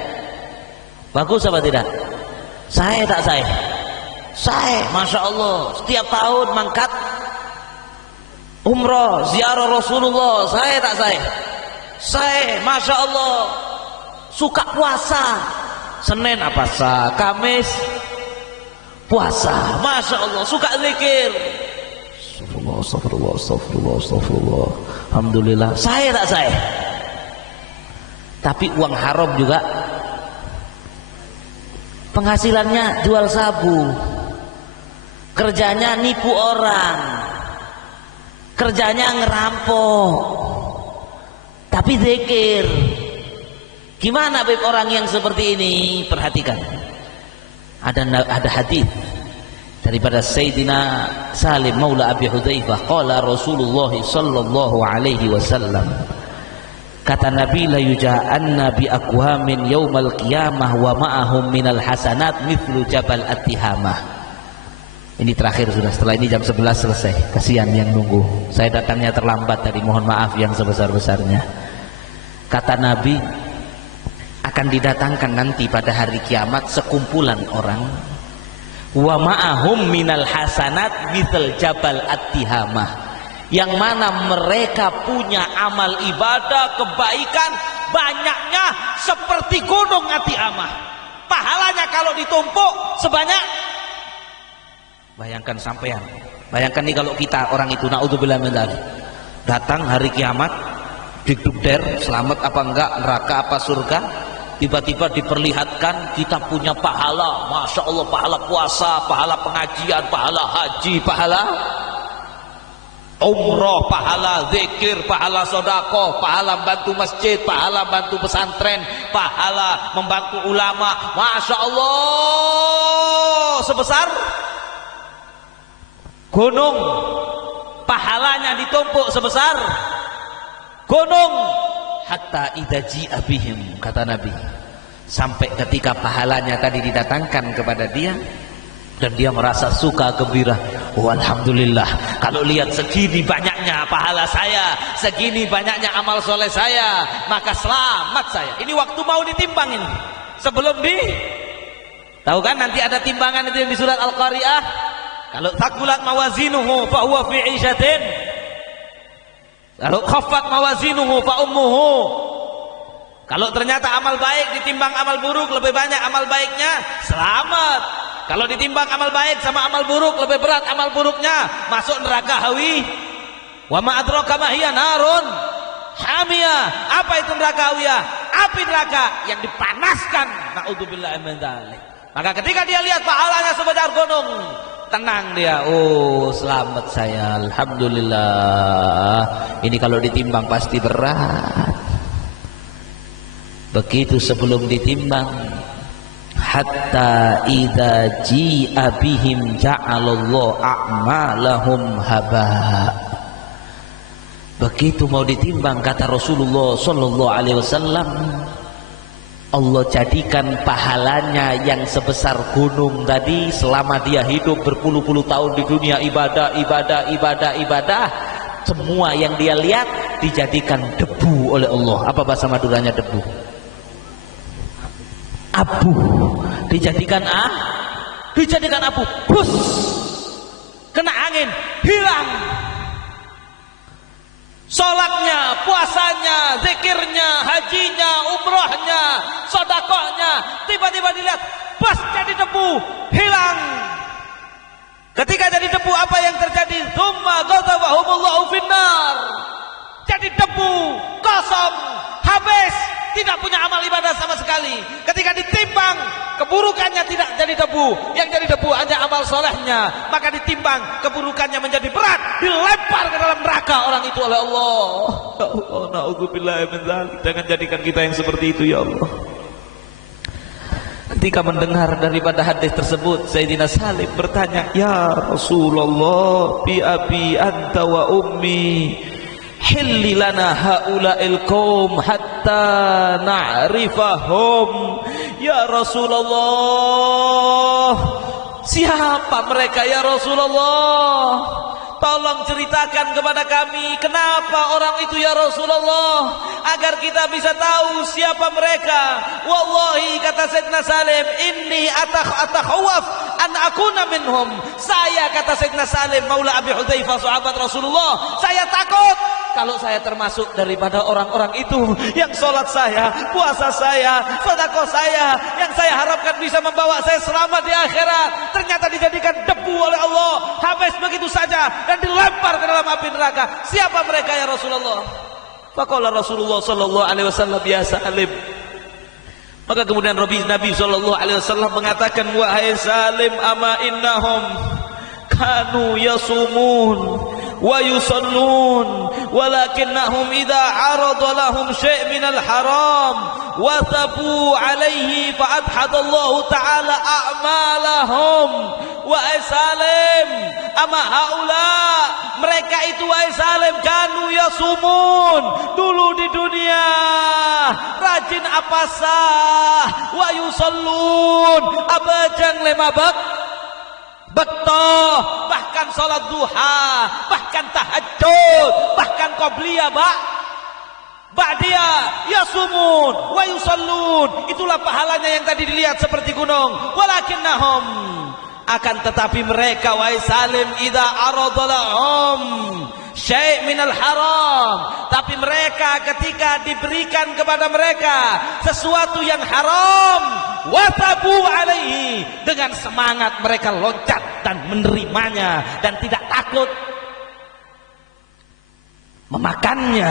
Bagus apa tidak? Saya, Masya Allah, setiap tahun mangkat umroh, ziarah Rasulullah. Saya, Masya Allah, suka puasa. Senin apa sah, Kamis puasa, Masya Allah, suka zikir. Astagfirullah. Alhamdulillah. Saya. Tapi uang haram juga, penghasilannya jual sabu, kerjanya nipu orang, kerjanya ngerampok, tapi zikir. Gimana beb orang yang seperti ini? Perhatikan, ada hadis daripada Sayyidina Salim Maula Abi Hudzaifah, qala Rasulullah sallallahu alaihi wasallam, kata Nabi, la yuja'anna bi aqwamin yaumal qiyamah wa ma'ahum minal hasanat mithlu jabal at-tihamah. Ini terakhir sudah, setelah ini jam 11 selesai, kasihan yang nunggu, saya datangnya terlambat tadi, mohon maaf yang sebesar-besarnya. Kata Nabi, akan didatangkan nanti pada hari kiamat sekumpulan orang, wa ma'ahum minal hasanat mithal jabal at-tihamah, yang mana mereka punya amal ibadah kebaikan banyaknya seperti gunung at-tihamah. Pahalanya kalau ditumpuk sebanyak, bayangkan sampean, bayangkan nih kalau kita orang itu, naudzubillah min dzalik, datang hari kiamat, dikdukder selamat apa enggak, neraka apa surga, tiba-tiba diperlihatkan kita punya pahala, Masya Allah, pahala puasa, pahala pengajian, pahala haji, pahala umroh, pahala zikir, pahala sodako, pahala bantu masjid, pahala bantu pesantren, pahala membantu ulama, Masya Allah, sebesar gunung. Pahalanya ditumpuk sebesar gunung. Hatta idza ji'a bihim, kata Nabi, sampai ketika pahalanya tadi didatangkan kepada dia dan dia merasa suka gembira. Oh, alhamdulillah, kalau lihat segini banyaknya pahala saya, segini banyaknya amal soleh saya, maka selamat saya. Ini waktu mau ditimbang ini, sebelum tahu kan nanti ada timbangan itu yang di surat Al-Qari'ah, kalau taqulat mawazinuhu fa huwa fi 'ishatin, kalau khaffat mawazinuhu fa ummuhu. Kalau ternyata amal baik ditimbang amal buruk, lebih banyak amal baiknya, selamat. Kalau ditimbang amal baik sama amal buruk, lebih berat amal buruknya, masuk neraka hawi. Wa ma adraka ma hiya narun hamiyah. Apa itu neraka hawiyah? Api neraka yang dipanaskan. Naudzubillah min dzalik. Maka ketika dia lihat pahalanya sebesar gunung, tenang dia, oh selamat saya, alhamdulillah. Ini kalau ditimbang pasti berat. Begitu sebelum ditimbang, hatta idza ji'a bihim ja'alallahu a'malahum haba. Begitu mau ditimbang, kata Rasulullah sallallahu alaihi wasallam, Allah jadikan pahalanya yang sebesar gunung tadi, selama dia hidup berpuluh-puluh tahun di dunia, ibadah, semua yang dia lihat dijadikan debu oleh Allah. Apa bahasa Maduranya debu? Abu. Dijadikan abu, bus, kena angin, hilang. Sholatnya, puasanya, zikirnya, hajinya, umrohnya, sodakohnya, tiba-tiba dilihat, pas jadi debu, hilang. Ketika jadi debu, apa yang terjadi? Tsumma ghadabahumullahu finnar. Jadi debu, kosong, habis, tidak punya amal ibadah sama sekali. Ketika ditimbang, keburukannya tidak jadi debu, yang jadi debu hanya amal solehnya. Maka ditimbang, keburukannya menjadi berat, dilempar ke dalam neraka orang itu oleh Allah. Ya Allah, na'udzubillah min dzalik. Jangan jadikan kita yang seperti itu ya Allah. Ketika mendengar daripada hadis tersebut, Sayyidina Salim bertanya, "Ya Rasulullah, bi abi anta wa ummi, hilli lana haula'il qaum hatta na'rifahum." Ya Rasulullah, siapa mereka ya Rasulullah? Tolong ceritakan kepada kami kenapa orang itu ya Rasulullah, agar kita bisa tahu siapa mereka. Wallahi, kata Sayyidina Salim, inni atakhawaf an akuna minhum. Saya, kata Sayyidina Salim Maula Abi Hudzaifah, sahabat Rasulullah, saya takut kalau saya termasuk daripada orang-orang itu yang sholat saya, puasa saya, sedekah saya, yang saya harapkan bisa membawa saya selamat di akhirat, ternyata dijadikan debu oleh Allah, habis begitu saja dan dilempar ke dalam api neraka. Siapa mereka ya Rasulullah? Faqala Rasulullah sallallahu alaihi wasallam, ya Salim. Maka kemudian Nabi sallallahu alaihi wasallam mengatakan, wahai Salim, ama innahum kanu yasumun wa yusallun walakinnahum idza arada lahum syai' minal haram wa tabu alaihi fa adhadallahu ta'ala a'malahum. Wa Salim, ama haula, mereka itu wahai Salim, kanu yasumun, dulu di dunia rajin apasah, wa yusallun, abajang lemabak betul, bahkan sholat duha, bahkan tahajud, bahkan qobliyah ba'diyah, yasumun wa yusallun. Itulah pahalanya yang tadi dilihat seperti gunung. Walakinnahum, akan tetapi mereka wahai Salim, idza aradalahum syai' minal haram, tapi mereka ketika diberikan kepada mereka sesuatu yang haram, watabu alaihi, dengan semangat mereka loncat dan menerimanya dan tidak takut memakannya,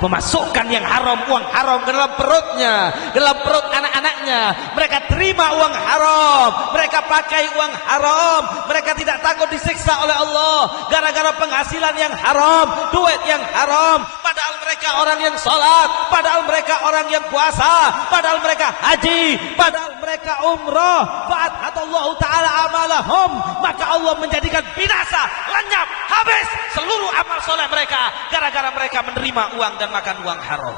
memasukkan yang haram, uang haram ke dalam perutnya, ke dalam perut anak-anaknya. Mereka terima uang haram, mereka pakai uang haram, mereka tidak takut disiksa oleh Allah gara-gara penghasilan yang haram, duit yang haram. Padahal mereka orang yang sholat, padahal mereka orang yang puasa, padahal mereka haji, padahal mereka umrah. Fa'adhadallahu ta'ala amalahum, maka Allah menjadikan binasa, lenyap, habis seluruh amal soleh mereka gara-gara mereka menerima uang dan makan uang haram.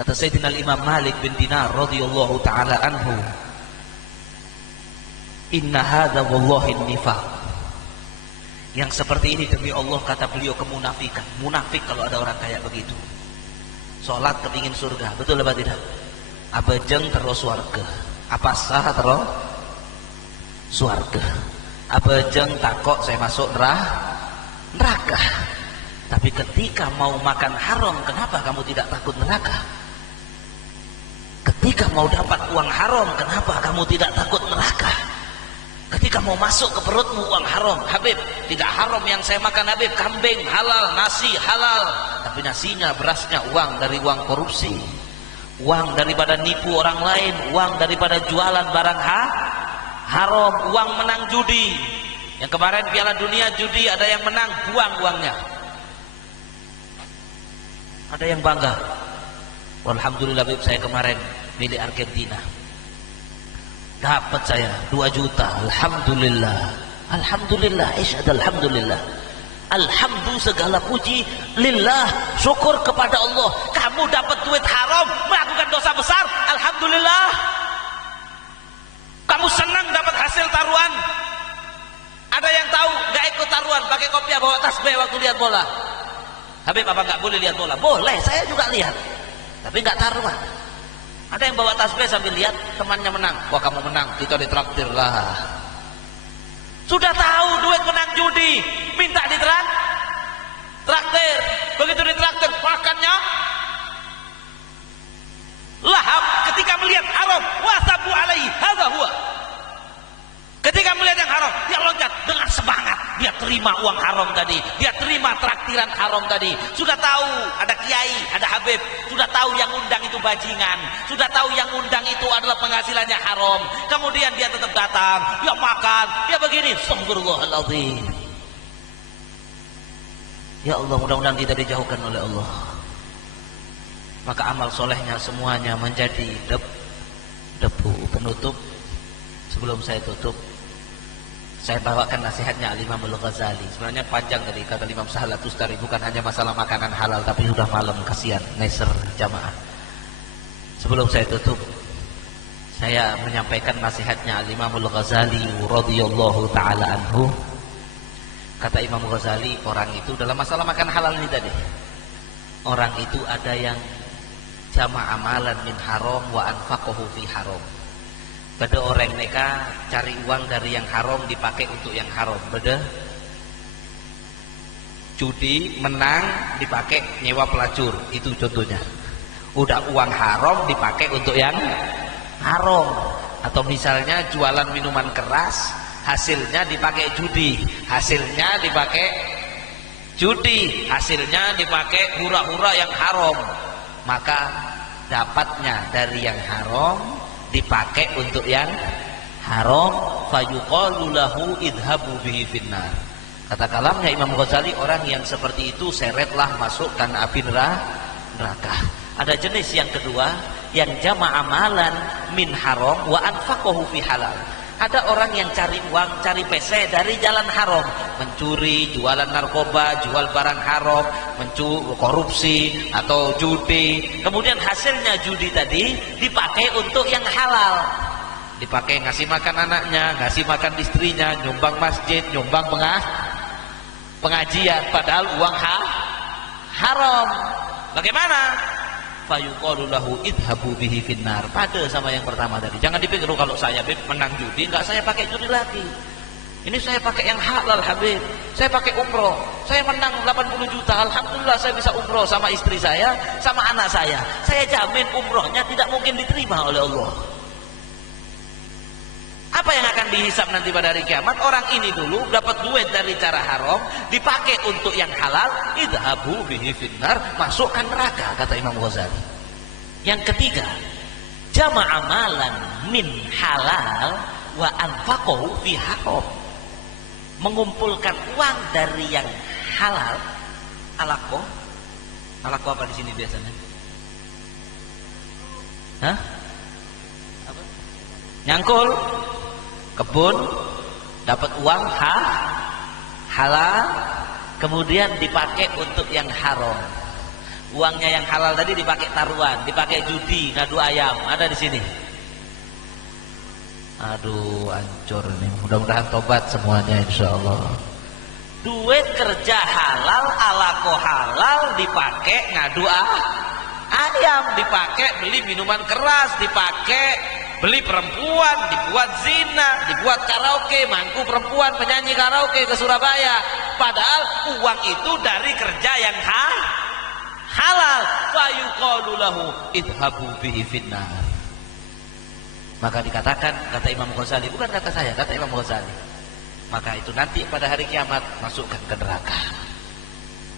Kata Sayyidina Imam Malik bin Dinar radhiyallahu ta'ala anhu, inna hadza wallahi nifaq. Yang seperti ini demi Allah, kata beliau, kemunafikan. Munafik kalau ada orang kayak begitu. Sholat kepingin surga, betul apa tidak? Abajeng terus surga, apa sah terus surga. Abajeng takok saya masuk neraka. Tapi ketika mau makan haram, kenapa kamu tidak takut neraka? Ketika mau dapat uang haram, kenapa kamu tidak takut neraka? Ketika mau masuk ke perutmu uang haram, Habib, tidak haram yang saya makan Habib, kambing halal, nasi halal, tapi nasinya, berasnya uang dari uang korupsi, uang daripada nipu orang lain, uang daripada jualan barang haram, uang menang judi. Yang kemarin Piala Dunia judi, ada yang menang, buang uangnya. Ada yang bangga, alhamdulillah Habib, saya kemarin milik Argentina, dapat saya 2 juta, alhamdulillah, alhamdulillah, alhamdulillah, alhamdulillah, segala puji lillah, syukur kepada Allah. Kamu dapat duit haram, melakukan dosa besar, alhamdulillah. Kamu senang dapat hasil taruhan. Ada yang tahu gak ikut taruhan, pakai kopiah, bawa tasbih waktu lihat bola. Habib, apa nggak boleh lihat bola? Boleh, saya juga lihat, tapi nggak taruhan. Ada yang bawa tasbih sambil lihat temannya menang. Wah, kamu menang, kita ditraktir lah. Sudah tahu duit menang judi, minta traktir. Begitu ditraktir, makannya lahap. Ketika melihat haram, wasabu alaihi, hadza huwa. Ketika melihat yang haram, dia loncat dengan semangat, dia terima. terima uang haram tadi, dia terima traktiran haram tadi, sudah tahu ada kiai, ada habib, sudah tahu yang undang itu bajingan, sudah tahu yang undang itu adalah penghasilannya haram, kemudian dia tetap datang, dia makan, dia begini. Astagfirullahaladzim. Ya Allah, mudah-mudahan kita dijauhkan oleh Allah. Maka amal solehnya semuanya menjadi debu. Penutup, sebelum saya tutup, saya bawakan nasihatnya Al-Imam Al-Ghazali. Sebenarnya panjang tadi kata Imam Sahal Tustari, bukan hanya masalah makanan halal, tapi sudah malam, kasihan neser jamaah. Sebelum saya tutup, saya menyampaikan nasihatnya Al-Imam Al-Ghazali radhiyallahu taala anhu. Kata Imam Ghazali, orang itu dalam masalah makan halal ini tadi, orang itu ada yang jama' amalan min haram wa anfaqahu fi haram. Beda orang mereka cari uang dari yang haram dipakai untuk yang haram. Beda judi menang dipakai nyewa pelacur, itu contohnya. Udah uang haram dipakai untuk yang haram. Atau misalnya jualan minuman keras, hasilnya dipakai judi, hasilnya dipakai judi, hasilnya dipakai hura-hura yang haram. Maka dapatnya dari yang haram dipakai untuk yang haram, fayuqalu lahu idhabu bihi finnar. Kata kalamnya Imam Ghazali, orang yang seperti itu seretlah masukkan api neraka. Ada jenis yang kedua, yang jama' amalan min haram wa anfaqahu fi halal. Ada orang yang cari uang, cari pese dari jalan haram, mencuri, jualan narkoba, jual barang haram, korupsi atau judi. Kemudian hasilnya judi tadi dipakai untuk yang halal, dipakai ngasih makan anaknya, ngasih makan istrinya, nyumbang masjid, nyumbang pengajian, padahal uang haram. Bagaimana? Fayuqalu lahu idhabu bihi finnar. Pada sama yang pertama tadi. Jangan dipikir kalau saya menang judi, enggak, saya pakai judi lagi. Ini saya pakai yang halal Habib. Saya pakai umroh. Saya menang 80 juta. Alhamdulillah saya bisa umroh sama istri saya, sama anak saya. Saya jamin umrohnya tidak mungkin diterima oleh Allah. Apa yang akan dihisab nanti pada hari kiamat? Orang ini dulu dapat duit dari cara haram, dipakai untuk yang halal, idhabu bihi finnar, masukkan neraka, kata Imam Ghazali. Yang ketiga, jama' amalan min halal wa anfaqahu fi haram. Mengumpulkan uang dari yang halal, alaqo apa di sini biasanya? Hah? Apa? Nyangkul kebun, dapat uang halal, kemudian dipakai untuk yang haram. Uangnya yang halal tadi dipakai taruhan, dipakai judi, ngadu ayam. Ada di sini. Aduh, hancur nih. Mudah-mudahan tobat semuanya insyaallah. Duit kerja halal, alaqo halal dipakai ngadu ayam, dipakai beli minuman keras, dipakai beli perempuan, dibuat zina, dibuat karaoke, mangku perempuan penyanyi karaoke ke Surabaya. Padahal uang itu dari kerja yang halal. Fayuqalu lahu idhabu bihi finnar. Maka dikatakan, kata Imam Ghazali, bukan kata saya, kata Imam Ghazali, maka itu nanti pada hari kiamat masukkan ke neraka.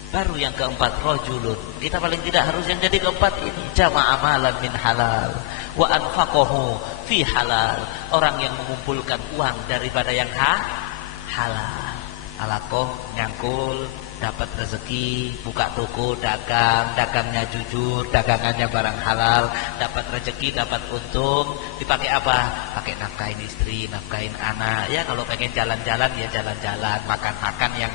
Baru yang keempat, rajulun. Kita paling tidak harus yang jadi keempat ini, jama' amalan min halal wa anfaqahu fi halal. Orang yang mengumpulkan uang daripada yang halal. Alaqoh, nyangkul, dapat rezeki, buka toko, dagang, dagangnya jujur, dagangannya barang halal, dapat rezeki, dapat untung, dipakai apa? Pakai nafkahin istri, nafkahin anak. Ya kalau pengen jalan-jalan ya jalan-jalan, makan-makan yang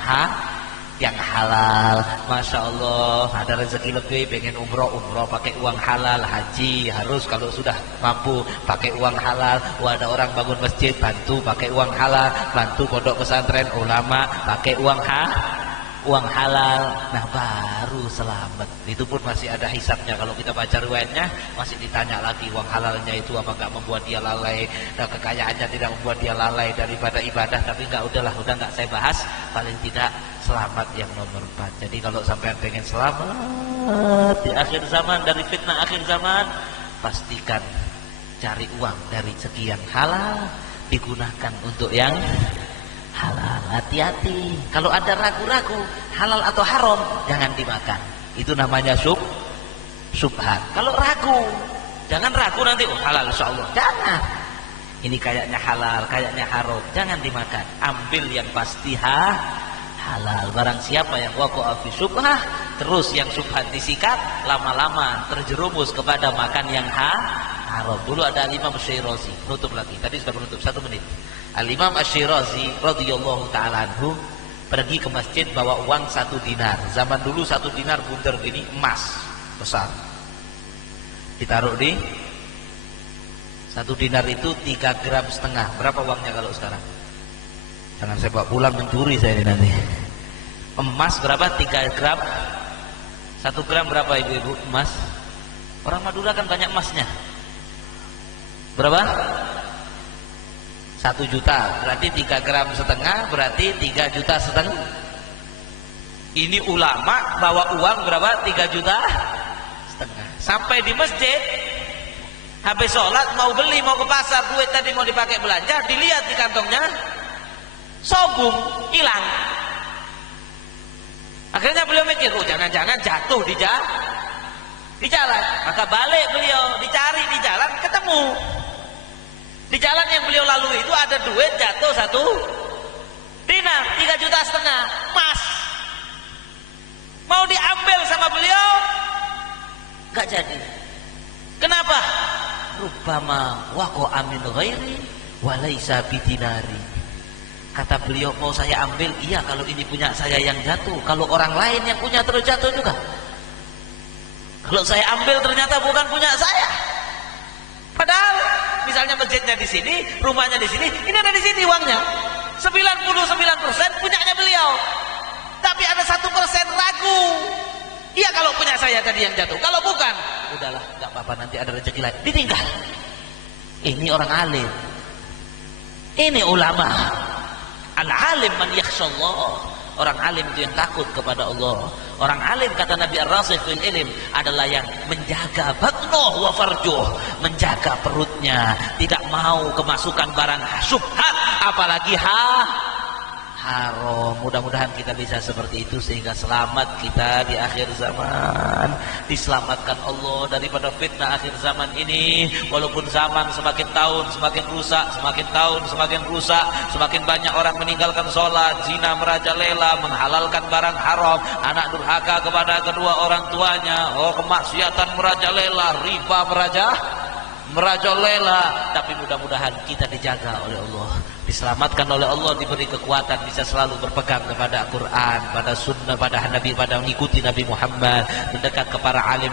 halal. Masya Allah, ada rezeki lebih, pengen umroh pakai uang halal, haji harus kalau sudah mampu pakai uang halal. Ada orang bangun masjid, bantu pakai uang halal, bantu pondok pesantren ulama pakai uang halal. Nah baru selamat. Itu pun masih ada hisabnya. Kalau kita baca riwayatnya masih ditanya lagi uang halalnya itu apa enggak membuat dia lalai, dan kekayaannya tidak membuat dia lalai daripada ibadah. Tapi enggak, udah enggak saya bahas. Paling tidak selamat yang nomor 4. Jadi kalau sampai pengen selamat di akhir zaman dari fitnah akhir zaman, pastikan cari uang dari sekian halal, digunakan untuk yang halal. hati-hati. Kalau ada ragu-ragu halal atau haram, jangan dimakan. Itu namanya subhat. Kalau ragu, jangan ragu nanti halal insyaallah. Jangan. Ini kayaknya halal, kayaknya haram, jangan dimakan. Ambil yang pasti halal. Barang siapa yang waqa'a fi syubhah, terus yang syubhat disikat, lama-lama terjerumus kepada makan yang haram. Dulu ada Al-Imam Asy-Syirazi, nutup lagi. Tadi sudah menutup 1 menit. Al-Imam Asy-Syirazi radhiyallahu taala anhu pergi ke masjid bawa uang 1 dinar. Zaman dulu 1 dinar bunder gini, emas besar. Ditaruh di 1 dinar itu 3,5 gram. Berapa uangnya kalau sekarang? Jangan saya bawa pulang mencuri saya ini nanti. Emas berapa? 3 gram. 1 gram berapa ibu-ibu emas? Orang Madura kan banyak emasnya. Berapa? 1 juta. Berarti 3,5 gram, berarti 3,5 juta. Ini ulama bawa uang berapa? 3,5 juta. Sampai di masjid, habis sholat mau beli, mau ke pasar, duit tadi mau dipakai belanja, dilihat di kantongnya sobung, hilang. Akhirnya beliau mikir, oh jangan-jangan jatuh di jalan. Maka balik beliau, dicari di jalan, ketemu. Di jalan yang beliau lalui itu ada duit jatuh 1 dinar, 3,5 juta emas. Mau diambil sama beliau, gak jadi. Kenapa? Rubbama waqa'a min ghairi wa laisa bidinari. Kata beliau, mau saya ambil, iya kalau ini punya saya yang jatuh. Kalau orang lain yang punya terus jatuh juga. Kalau saya ambil ternyata bukan punya saya. Padahal misalnya masjidnya di sini, rumahnya di sini, ini ada di sini uangnya. 99% punyanya beliau. Tapi ada 1% ragu. Iya kalau punya saya tadi yang jatuh. Kalau bukan, udahlah, nggak apa-apa, nanti ada rezeki lain. Ditinggal. Ini orang alim. Ini ulama. Al-alim man yakhshallah. Orang alim itu yang takut kepada Allah. Orang alim, kata Nabi Ar-Rasikh fil ilm, adalah yang menjaga batnuh wa farjuh, menjaga perutnya, tidak mau kemasukan barang syubhat, apalagi haram. Mudah-mudahan kita bisa seperti itu sehingga selamat kita di akhir zaman, diselamatkan Allah daripada fitnah akhir zaman ini. Walaupun zaman semakin tahun semakin rusak, semakin tahun semakin rusak, semakin banyak orang meninggalkan sholat, zina merajalela, menghalalkan barang haram, anak durhaka kepada kedua orang tuanya, kemaksiatan merajalela, riba merajalela. Tapi mudah-mudahan kita dijaga oleh Allah, diselamatkan oleh Allah, diberi kekuatan bisa selalu berpegang kepada Al-Quran, pada sunnah, pada Nabi, pada mengikuti Nabi Muhammad, mendekat kepada alim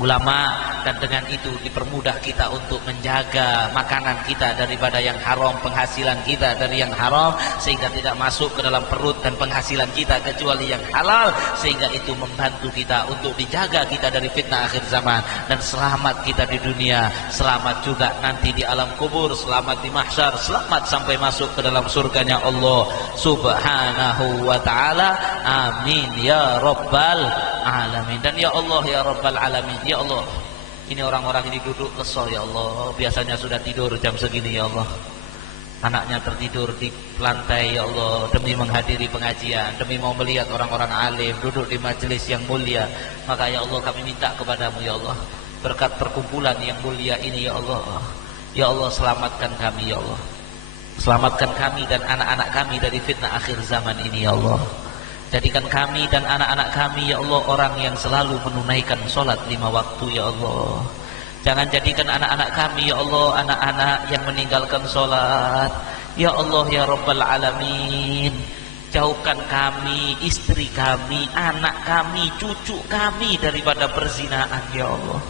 ulama, dan dengan itu dipermudah kita untuk menjaga makanan kita daripada yang haram, penghasilan kita dari yang haram, sehingga tidak masuk ke dalam perut dan penghasilan kita kecuali yang halal, sehingga itu membantu kita untuk dijaga kita dari fitnah akhir zaman, dan selamat kita di dunia, selamat juga nanti di alam kubur, selamat di mahsyar, selamat sampai masuk ke dalam surganya Allah subhanahu wa ta'ala. Amin ya rabbal alamin. Dan ya Allah ya rabbal alamin, ya Allah, ini orang-orang ini duduk kesel ya Allah, biasanya sudah tidur jam segini ya Allah, anaknya tertidur di lantai ya Allah, demi menghadiri pengajian, demi mau melihat orang-orang alim duduk di majelis yang mulia. Maka ya Allah, kami minta kepadamu ya Allah, berkat perkumpulan yang mulia ini ya Allah, ya Allah, selamatkan kami ya Allah, selamatkan kami dan anak-anak kami dari fitnah akhir zaman ini ya Allah. Jadikan kami dan anak-anak kami ya Allah orang yang selalu menunaikan sholat 5 waktu ya Allah. Jangan jadikan anak-anak kami ya Allah anak-anak yang meninggalkan sholat ya Allah ya rabbal alamin. Jauhkan kami, istri kami, anak kami, cucu kami daripada perzinaan ya Allah.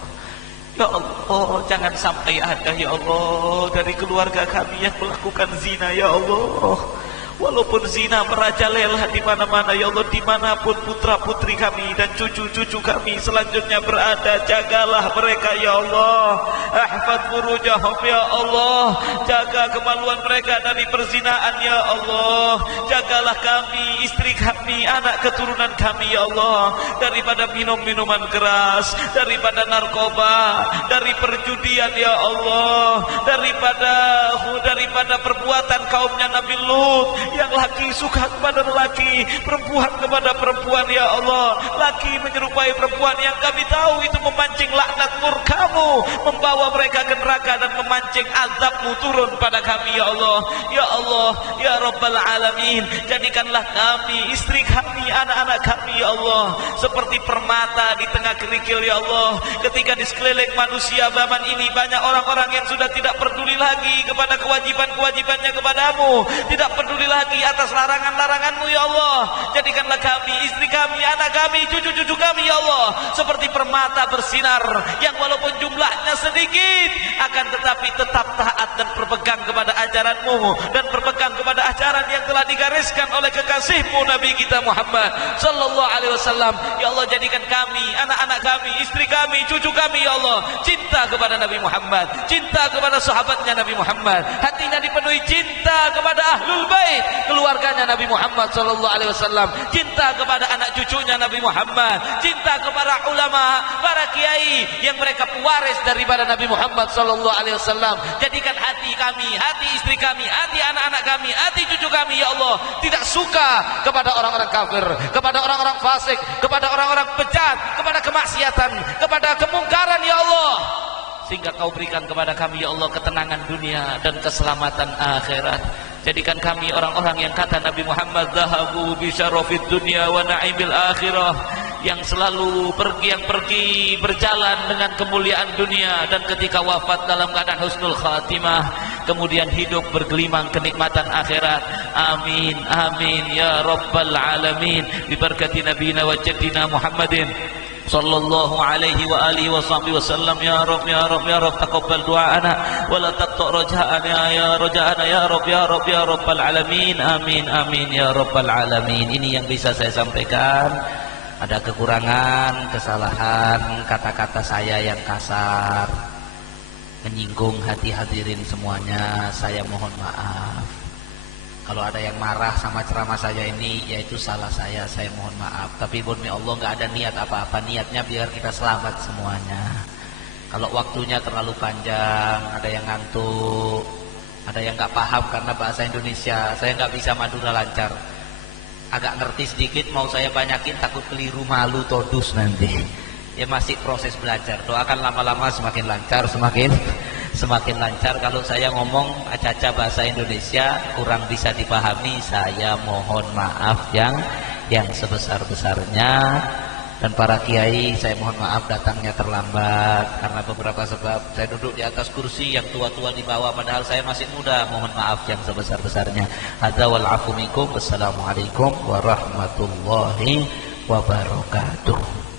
Ya Allah, jangan sampai ada ya Allah dari keluarga kami yang melakukan zina ya Allah. Walaupun zina merajalela di mana-mana ya Allah, dimanapun putra-putri kami dan cucu-cucu kami selanjutnya berada, jagalah mereka ya Allah. Ahfad furujahum ya Allah, jaga kemaluan mereka dari perzinaan ya Allah. Jagalah kami, istri kami, anak keturunan kami ya Allah, daripada minum-minuman keras, daripada narkoba, dari perjudian ya Allah, daripada perbuatan kaumnya Nabi Lut yang laki suka kepada laki, perempuan kepada perempuan ya Allah, laki menyerupai perempuan yang kami tahu itu memancing laknat murkamu, membawa mereka ke neraka dan memancing azabmu turun pada kami ya Allah. Ya Allah, ya Rabbal Alamin, jadikanlah kami, istri kami, anak-anak kami ya Allah seperti permata di tengah kerikil ya Allah. Ketika di sekeliling manusia zaman ini banyak orang-orang yang sudah tidak peduli lagi kepada kewajiban-kewajibannya kepadamu, tidak peduli lagi atas larangan-laranganmu ya Allah. Jadikanlah kami, istri kami, anak kami, cucu-cucu kami ya Allah seperti permata bersinar yang walaupun jumlahnya sedikit akan tetapi tetap taat dan berpegang kepada ajaranmu dan berpegang kepada ajaran yang telah digariskan oleh kekasihmu Nabi kita Muhammad sallallahu alaihi wasallam. Ya Allah, jadikan kami, anak-anak kami, istri kami, cucu kami ya Allah cinta kepada Nabi Muhammad, cinta kepada sahabatnya Nabi Muhammad, hatinya dipenuhi cinta kepada ahlul bait, keluarganya Nabi Muhammad sallallahu alaihi wasallam, cinta kepada anak cucunya Nabi Muhammad, cinta kepada ulama, para kiai yang mereka pewaris daripada Nabi Muhammad sallallahu alaihi wasallam. Jadikan hati kami, hati istri kami, hati anak-anak kami, hati cucu kami ya Allah tidak suka kepada orang-orang kafir, kepada orang-orang fasik, kepada orang-orang bejat, kepada kemaksiatan, kepada kemungkaran ya Allah, sehingga kau berikan kepada kami ya Allah ketenangan dunia dan keselamatan akhirat. Jadikan kami orang-orang yang kata Nabi Muhammad zahabu bi syarafid dunya wa na'imil akhirah, yang selalu pergi berjalan dengan kemuliaan dunia dan ketika wafat dalam keadaan husnul khatimah, kemudian hidup bergelimang kenikmatan akhirat. Amin amin ya rabbal alamin bi barakati nabiyina wa jaddina Muhammadin sallallahu alaihi wa alihi wa sahbihi wasallam. Ya Rabb ya Rabb ya Rabb, taqabbal du'ana wa la taqta' raja'ana ya raja'ana ya Rabb ya Rabb ya rabbal alamin. Amin amin ya rabbal alamin. Ini yang bisa saya sampaikan. Ada kekurangan, kesalahan, kata-kata saya yang kasar, menyinggung hati hadirin semuanya, saya mohon maaf. Kalau ada yang marah sama ceramah saya ini, yaitu salah saya mohon maaf. Tapi demi Allah nggak ada niat apa-apa, niatnya biar kita selamat semuanya. Kalau waktunya terlalu panjang, ada yang ngantuk, ada yang nggak paham karena bahasa Indonesia, saya nggak bisa Madura lancar. Agak ngerti sedikit, mau saya banyakin takut keliru, malu, todus nanti. Ya masih proses belajar. Doakan lama-lama semakin lancar, semakin lancar. Kalau saya ngomong acaca bahasa Indonesia kurang bisa dipahami, saya mohon maaf yang sebesar-besarnya. Dan para kiai saya mohon maaf datangnya terlambat karena beberapa sebab. Saya duduk di atas kursi, yang tua-tua di bawah padahal saya masih muda. Mohon maaf yang sebesar-besarnya. Hadza wal afu minkum. Wassalamualaikum warahmatullahi wabarakatuh.